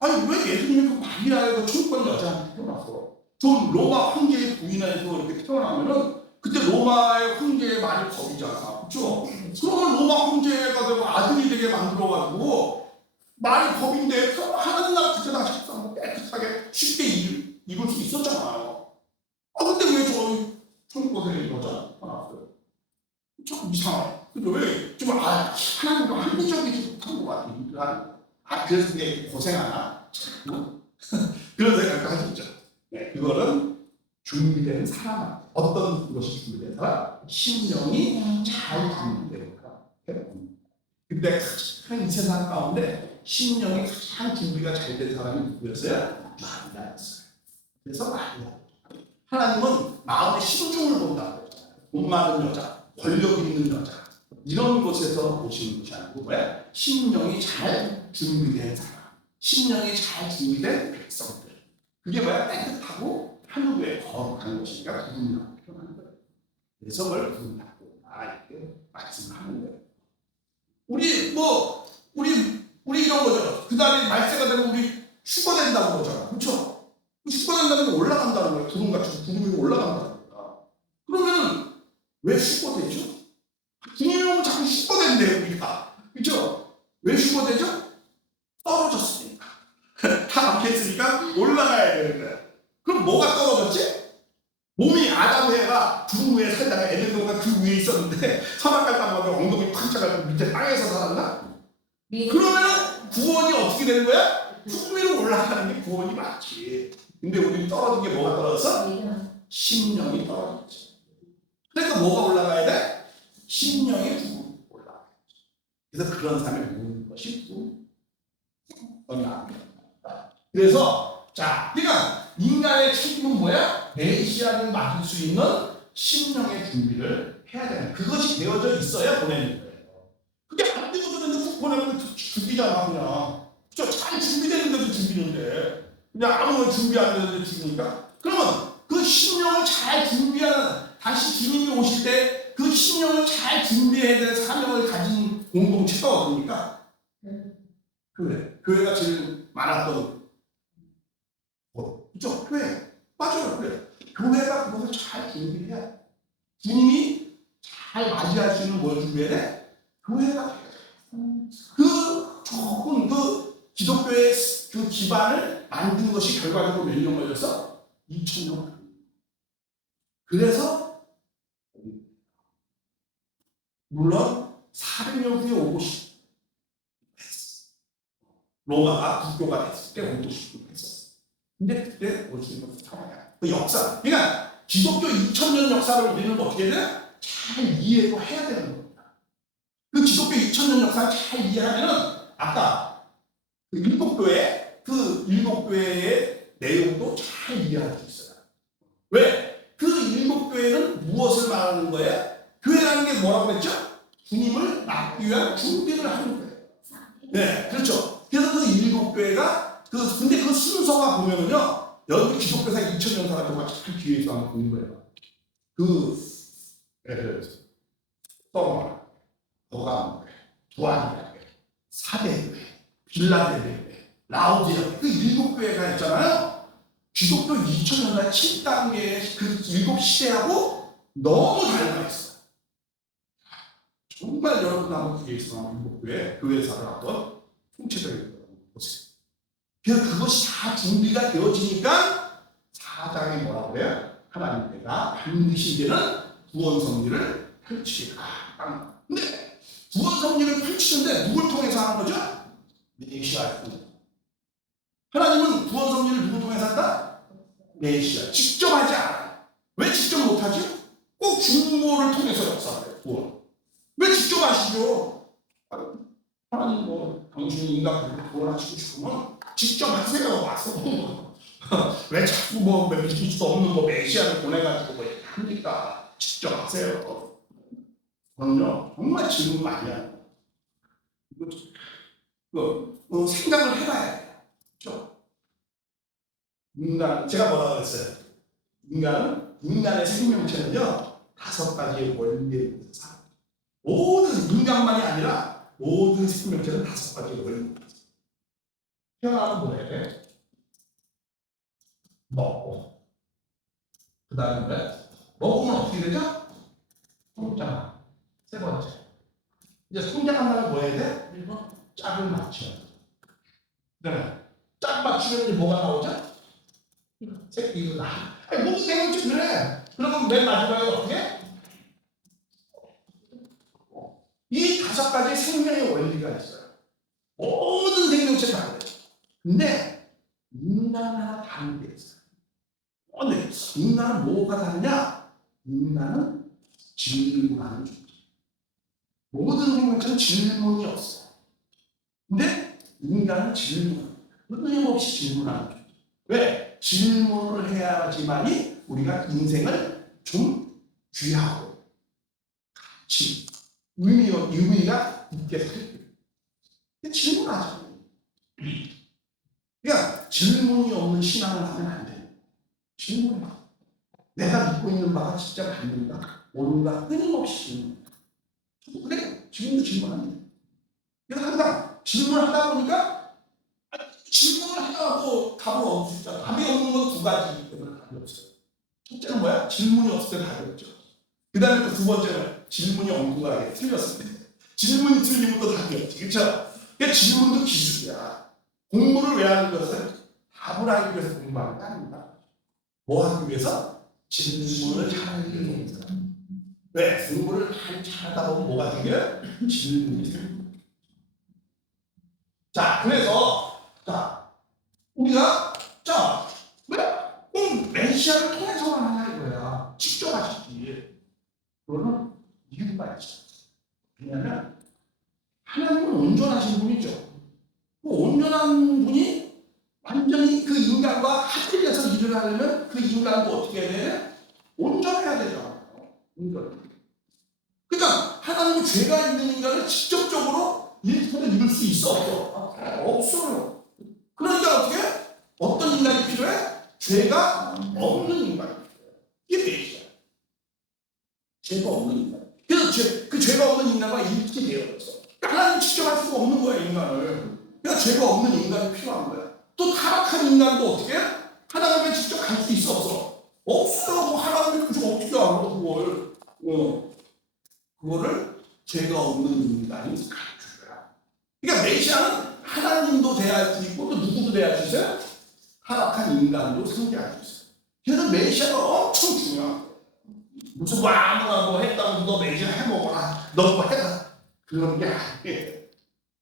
아니 왜 예수님이 그 마리아의 충권 여자한테 태어났어? 좀 로마 황제의 부인에서 이렇게 태어나면은 그때 로마의 황제의 말이 법이잖아. 그렇죠? 그러면 로마 황제가 되고 아들이 되게 만들어가지고 말이 법인데 하는 나라 그때 당시 뭐 깨끗하게 쉽게 입을 수 있었잖아요. 근데 왜 저 천국에 여자 태어났어요? 참 이상해. 근데 왜? 좀 하나님과 합리적이지 못한 것 같아. 그래서 이게 고생하나? 그런 생각도 하셨죠. 네, 그거는 준비된 사람. 어떤 것이 준비된 사람? 심령이 잘 준비된 사람. 근데 이 세상 가운데 심령이 가장 준비가 잘 된 사람이 누구였어요? 마리아였어요. 그래서 마리아. 하나님은 마음의 심중을 본다고 했잖아요. 돈 많은 여자, 권력 있는 여자. 이런 곳에서 보시는 것이 아니고 뭐야? 심령이 잘 준비된 사람. 심령이 잘 준비된 백성들. 그게 뭐야? 깨끗하고 하늘에 거룩한 것이니까 구분하고 표현하는 거예요. 그래서 뭘 구분하고 이렇게 말씀을 하는 거예요. 우리 이런 거죠. 그다음에 말세가 되면 우리 휴거된다고 그러잖아. 그렇죠? 휴거된다는 게 올라간다는 거예요. 구름같이 구름이 올라간다는 거야. 그럼 왜 슈퍼되죠? 주님은 자꾸 슈퍼된대요, 우리가. 그죠? 왜 슈퍼되죠? 떨어졌으니까. 다 막혔으니까 올라가야 되는 거야. 그럼 뭐가 떨어졌지? 몸이 아담 해가 구름 위에 살다가 에덴동산 그 위에 있었는데 선악과를 따먹으면 엉덩이 팍 차가지고 밑에 땅에서 살았나? 그러면 구원이 어떻게 되는 거야? 구름 위로 올라가는 게 구원이 맞지. 근데 우리 떨어진 게 뭐가 떨어졌어? 심령이 떨어졌지. 그러니까 뭐가 올라가야 돼? 심령이 구름 올라가야 돼. 그래서 그런 삶을 모르는 것이 구원이 아닙니다. 그래서 자, 그러니까 인간의 책임은 뭐야? 메시아를 맞을 수 있는 심령의 준비를 해야 되는, 그것이 되어져 있어야 보내는 거예요. 그게 안 되고도 훅 보내면 죽이잖아 그냥. 그죠? 잘 준비되는데도 죽이는데 그냥 아무런 준비 안 되는데 죽이니까. 그러면 그 심령을 잘 준비하는, 다시 주님이 오실 때 그 심령을 잘 준비해야 될 사명을 가진 공동체가 어딥니까? 교회. 교회가 제일 많았던 그죠? 교회. 맞아요, 교회. 교회가 그것을 잘 준비해야 돼. 주님이 잘 맞이할 수 있는 뭘 준비해야 돼? 교회가 그 조금 그 기독교의 그 기반을 만든 것이 결과적으로 몇 년 걸렸어? 2000년. 그래서 물론 400년 후에 오고 싶어. 로마가 국교가 됐을 때 오고 싶어 했었어. 근데 그때 올 수 있는 상황이야. 그 역사. 그러니까 기독교 2000년 역사를 우리는 어떻게 돼? 잘 이해도 해야 되는 겁니다. 그 기독교 2000년 역사를 잘 이해하면은 아까 그 일곱 교회의 내용도 잘 이해할 수 있어요. 왜? 그 일곱 교회는 무엇을 말하는 거예요? 교회라는 게 뭐라고 했죠? 주님을 맞기 위한 준비를 하는 거예요. 네, 그렇죠. 그래서 그 일곱 교회가 근데 그 순서가 보면은요, 여러분 기독교사 2000년 사람 정말 잘 뒤에서 한번 보는 거예요. 서머, 도감, 도안교회, 사대교회, 빌라델교회, 라오디아 그 일곱 교회가 있잖아요. 기독교 2000년대 7단계의 그 일곱 시대하고 너무 닮아 있어요. 정말 여러분 한번 뒤에 있어 일곱 교회사를 한번 총체적인 보세요. 그래서 그것이 다 준비가 되어지니까 4장에 뭐라고 그래요? 하나님께가 반드시 이제는 구원 섭리를 펼치리라. 근데 구원 섭리를 펼치는데 누굴 통해서 하는 거죠? 메시아를 통해서. 하나님은 구원 섭리를 누굴 통해서 한다? 메시아. 직접 하지 않아요. 왜 직접 못하죠? 꼭 중보를 통해서 역사해요. 구원. 왜 직접 하시죠? 하나님 당신이 인간 구원하시고 싶으면 직접 하세요. 와서. 왜 자꾸 믿을 수 없는 메시아를 보내가지고 이렇게 합니까? 직접 하세요. 그럼요. 정말 질문 많이 해요. 생각을 해봐야 돼요. 그렇죠? 인간, 제가 뭐라고 그랬어요? 인간의 생명체는요, 5가지의 원리에 의해서 살아요. 모든 인간만이 아니라 모든 생명체는 5가지의 원리에 의해서 태어나면 뭐 해야 돼? 먹고. 그 다음에 뭐야? 먹으면 어떻게 되죠? 성장. 세 번째. 이제 성장한다면 뭐 해야 돼? 짝을 맞춰야 돼. 그다음에 짝 맞추면 이제 뭐가 나오죠? 새끼가 나. 모든 생명체 그래. 그러면 맨 마지막에 어떻게? 이 5가지 생명의 원리가 있어요. 모든 생명체 다 그래요. 근데 인간 하나 다른 게 있어요. 근데 인간은 뭐가 다르냐? 인간은 질문하는 존재. 모든 생명체는 질문이 없어요. 근데 인간은 끊임없이 질문하는 존재. 왜? 질문을 해야지만이 우리가 인생을 좀 귀하고 가치, 의미가 있게 살게. 질문하죠. 그러니까 질문이 없는 신앙을 하면 안 돼요. 질문해. 내가 믿고 있는 바가 진짜 맞는가? 옳은가? 끊임없이 질문해. 그래, 지금도 질문합니다. 그래서 항상 질문하다 보니까 질문을 하고 답을 얻을 수 있잖아. 답이 없는 건 2가지이기 때문에 답이 없어요. 첫째는 뭐야? 질문이 없을 때 답이 없죠. 그 다음에 또 두 번째는 질문이 엉뚱하게 틀렸을 때. 질문이 틀리면 또 답이었지. 그렇죠? 그러니까 질문도 기술이야. 공부를 왜 하는 것은 답을 하기 위해서 공부하는 게 아닙니다. 뭐 하기 위해서? 질문을 잘하기 위해서. 왜? 공부를 잘하다 보면 뭐가 생겨요? 질문이 생겨요. 자, 그래서 우리가 왜 메시아를 통해서만 하냐 이거야. 직접 하시지. 그거는 이유가 있어. 왜냐하면 하나님은 온전하신 분이죠. 그 온전한 분이 완전히 그 인간과 합해져서 일을 하려면 그 인간도 어떻게 해야 돼? 온전해야 되잖아요. 온전. 그러니까 하나님은 죄가 있는 인간을 직접적으로 일터를 이룰 수 있어 없어? 없어요. 그러니까 어떤 인간이 필요해? 죄가 없는 인간이 필요해. 이게 메시아. 죄가 없는 인간. 그래서 그 죄가 없는 인간과 일치 되어 있어. 하나님 직접 할 수가 없는 거야 인간을. 그러니까 죄가 없는 인간이 필요한 거야. 또 타락한 인간도 어떻게? 하나님께 직접 갈 수 있어 없어? 없어요. 뭐 하나님이 그저 어떻게 알아 그걸? 그거를 죄가 없는 인간이 가르쳐 줘야. 그러니까 메시아는 하나님도 대할 수 있고 또 누구도 대할 수 있어요? 타락한 인간도 상대할 수 있어요. 그래서 메시아가 엄청 중요한 거예요. 무슨 뭐 아무나 뭐 했다고 너 메시아 해먹어라. 너 뭐 해라. 그런 게 아니에요.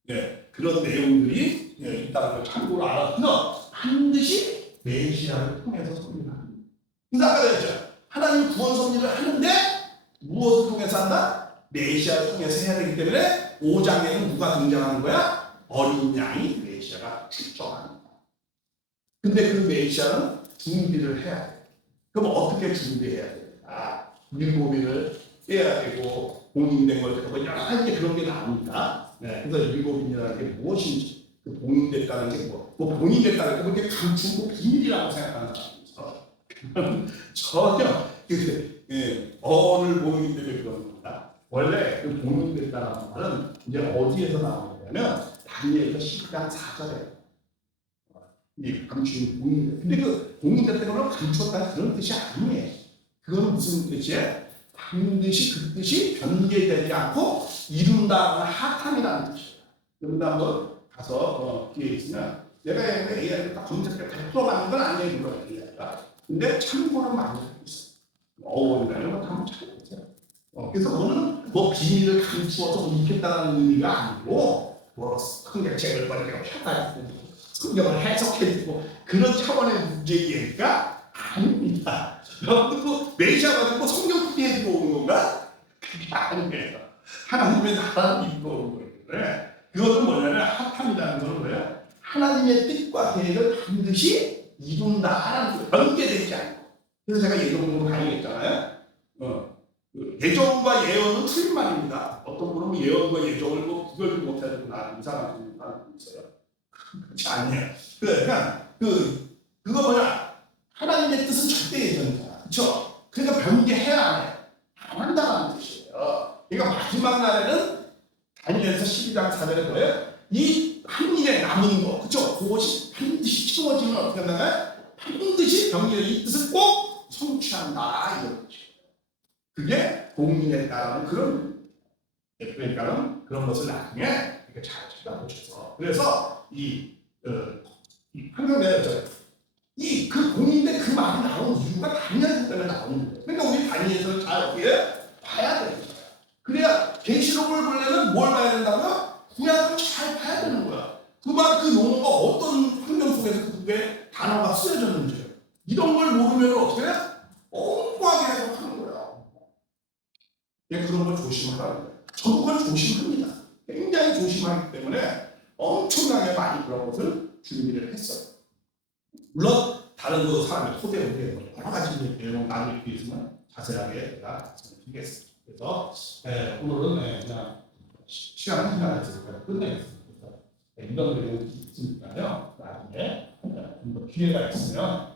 네, 그런 내용들이 있다는 걸 참고로 알아두면 반드시 메시아를 통해서 섭리를 합니다. 그래서 아까 그랬죠. 하나님 구원 섭리를 하는데 무엇을 통해서 한다? 메시아를 통해서 해야 되기 때문에 5장에는 누가 등장하는 거야? 어린 양이 메시아가 출정합니다. 근데 그 메시아는 준비를 해야 돼. 그럼 어떻게 준비해야 될까? 일곱인을 빼야 되고 봉인된 걸 빼고 여러 가지 그런 게 나옵니다. 네, 그래서 일곱인이라는 게 무엇인지 그 봉인됐다는 게 뭐 봉인됐다는 게 그렇게 감추고 비밀이라고 생각하는 사람이 있어. 전혀 어를 모르기 때문에 그런 겁니다. 원래 그 봉인됐다는 말은 이제 어디에서 나오냐면 다니엘서 10장 4절에 이 감추는 봉인됐다. 근데 그 봉인됐다는 걸 감췄다 그런 뜻이 아니에요. 그거는 무슨 뜻이에요? 반드시 그 뜻이 변개되지 않고 이룬다는 하탐이라는 뜻이에요. 여러분들 한번 가서 기회 있으면 내가 AI를 딱 검색해 100% 맞는 건 아니에요. 그거 AI가. 근데 참고는 많이 하고 있어요. 어원이나 이런 거 한번 찾아보세요. 그래서 그거는 뭐 비밀을 감추어서 익혔다는 의미가 아니고 뭐 성경책을 번역하고 해가지고 성경을 해석해주고 그런 차원의 문제이니까 아닙니다. 여러분들 그 메시아 가지고 성경 풀이해주고 오는 건가? 그게 아니에요. 하나님의 나라를 입고 오는 거예요. 그래. 그것은 뭐냐면 하탐이라는 건 뭐예요? 하나님의 뜻과 계획을 반드시 이룬다라는 거예요. 변개되지 않고. 그래서 제가 예정으로 강의했잖아요. 예정과 예언은 틀린 말입니다. 어떤 분은 예언과 예정을 뭐 구별을 못해서 나 이상한 사람이 있어요. 그렇지 않네요. 그러니까 그거 뭐냐? 하나님의 뜻은 절대 예정이잖아. 그렇죠? 그러니까 변개해야 안 해. 안 한다는 뜻이에요. 그러니까 마지막 날에는 다니엘서 12장 4절에 뭐예요? 이 한 일에 남은 거, 그렇죠? 그것이 반드시 채워지면 어떻게 되나요? 반드시 병리의 이 뜻을 꼭 성취한다 이런 거죠. 그게 공인에 따른 그런 그러니까는 그런 것을 나중에 이렇게 잘 찾아보셔서 그래서 항상 내가 그 공인데 그 말이 나오는 이유가 다니엘서 때문에 나오는 거예요. 그러니까 우리 다니엘서를 잘 어떻게 봐야 되는 거예요. 그래야 계시록을 보려면 뭘 봐야 된다고요? 구약을 잘 봐야 되는 거야. 그 용어가 어떤 환경 속에서 그게 단어가 쓰여졌는지 이런 걸 모르면 어떻게 해? 엉뚱하게 해석하는 거야. 그런 걸 조심하라는 거예요. 저도 그걸 조심합니다. 굉장히 조심하기 때문에 엄청나게 많이 그런 것을 준비를 했어요. 물론 다른 사람의 토대로 여러 가지 내용 나눌 수 있으면 자세하게 제가 말씀드리겠습니다. 그래서 오늘은 그냥 시간을 지나서 끝내겠습니다. 이런 내용이 있으니까요. 나중에 좀 더 기회가 있으면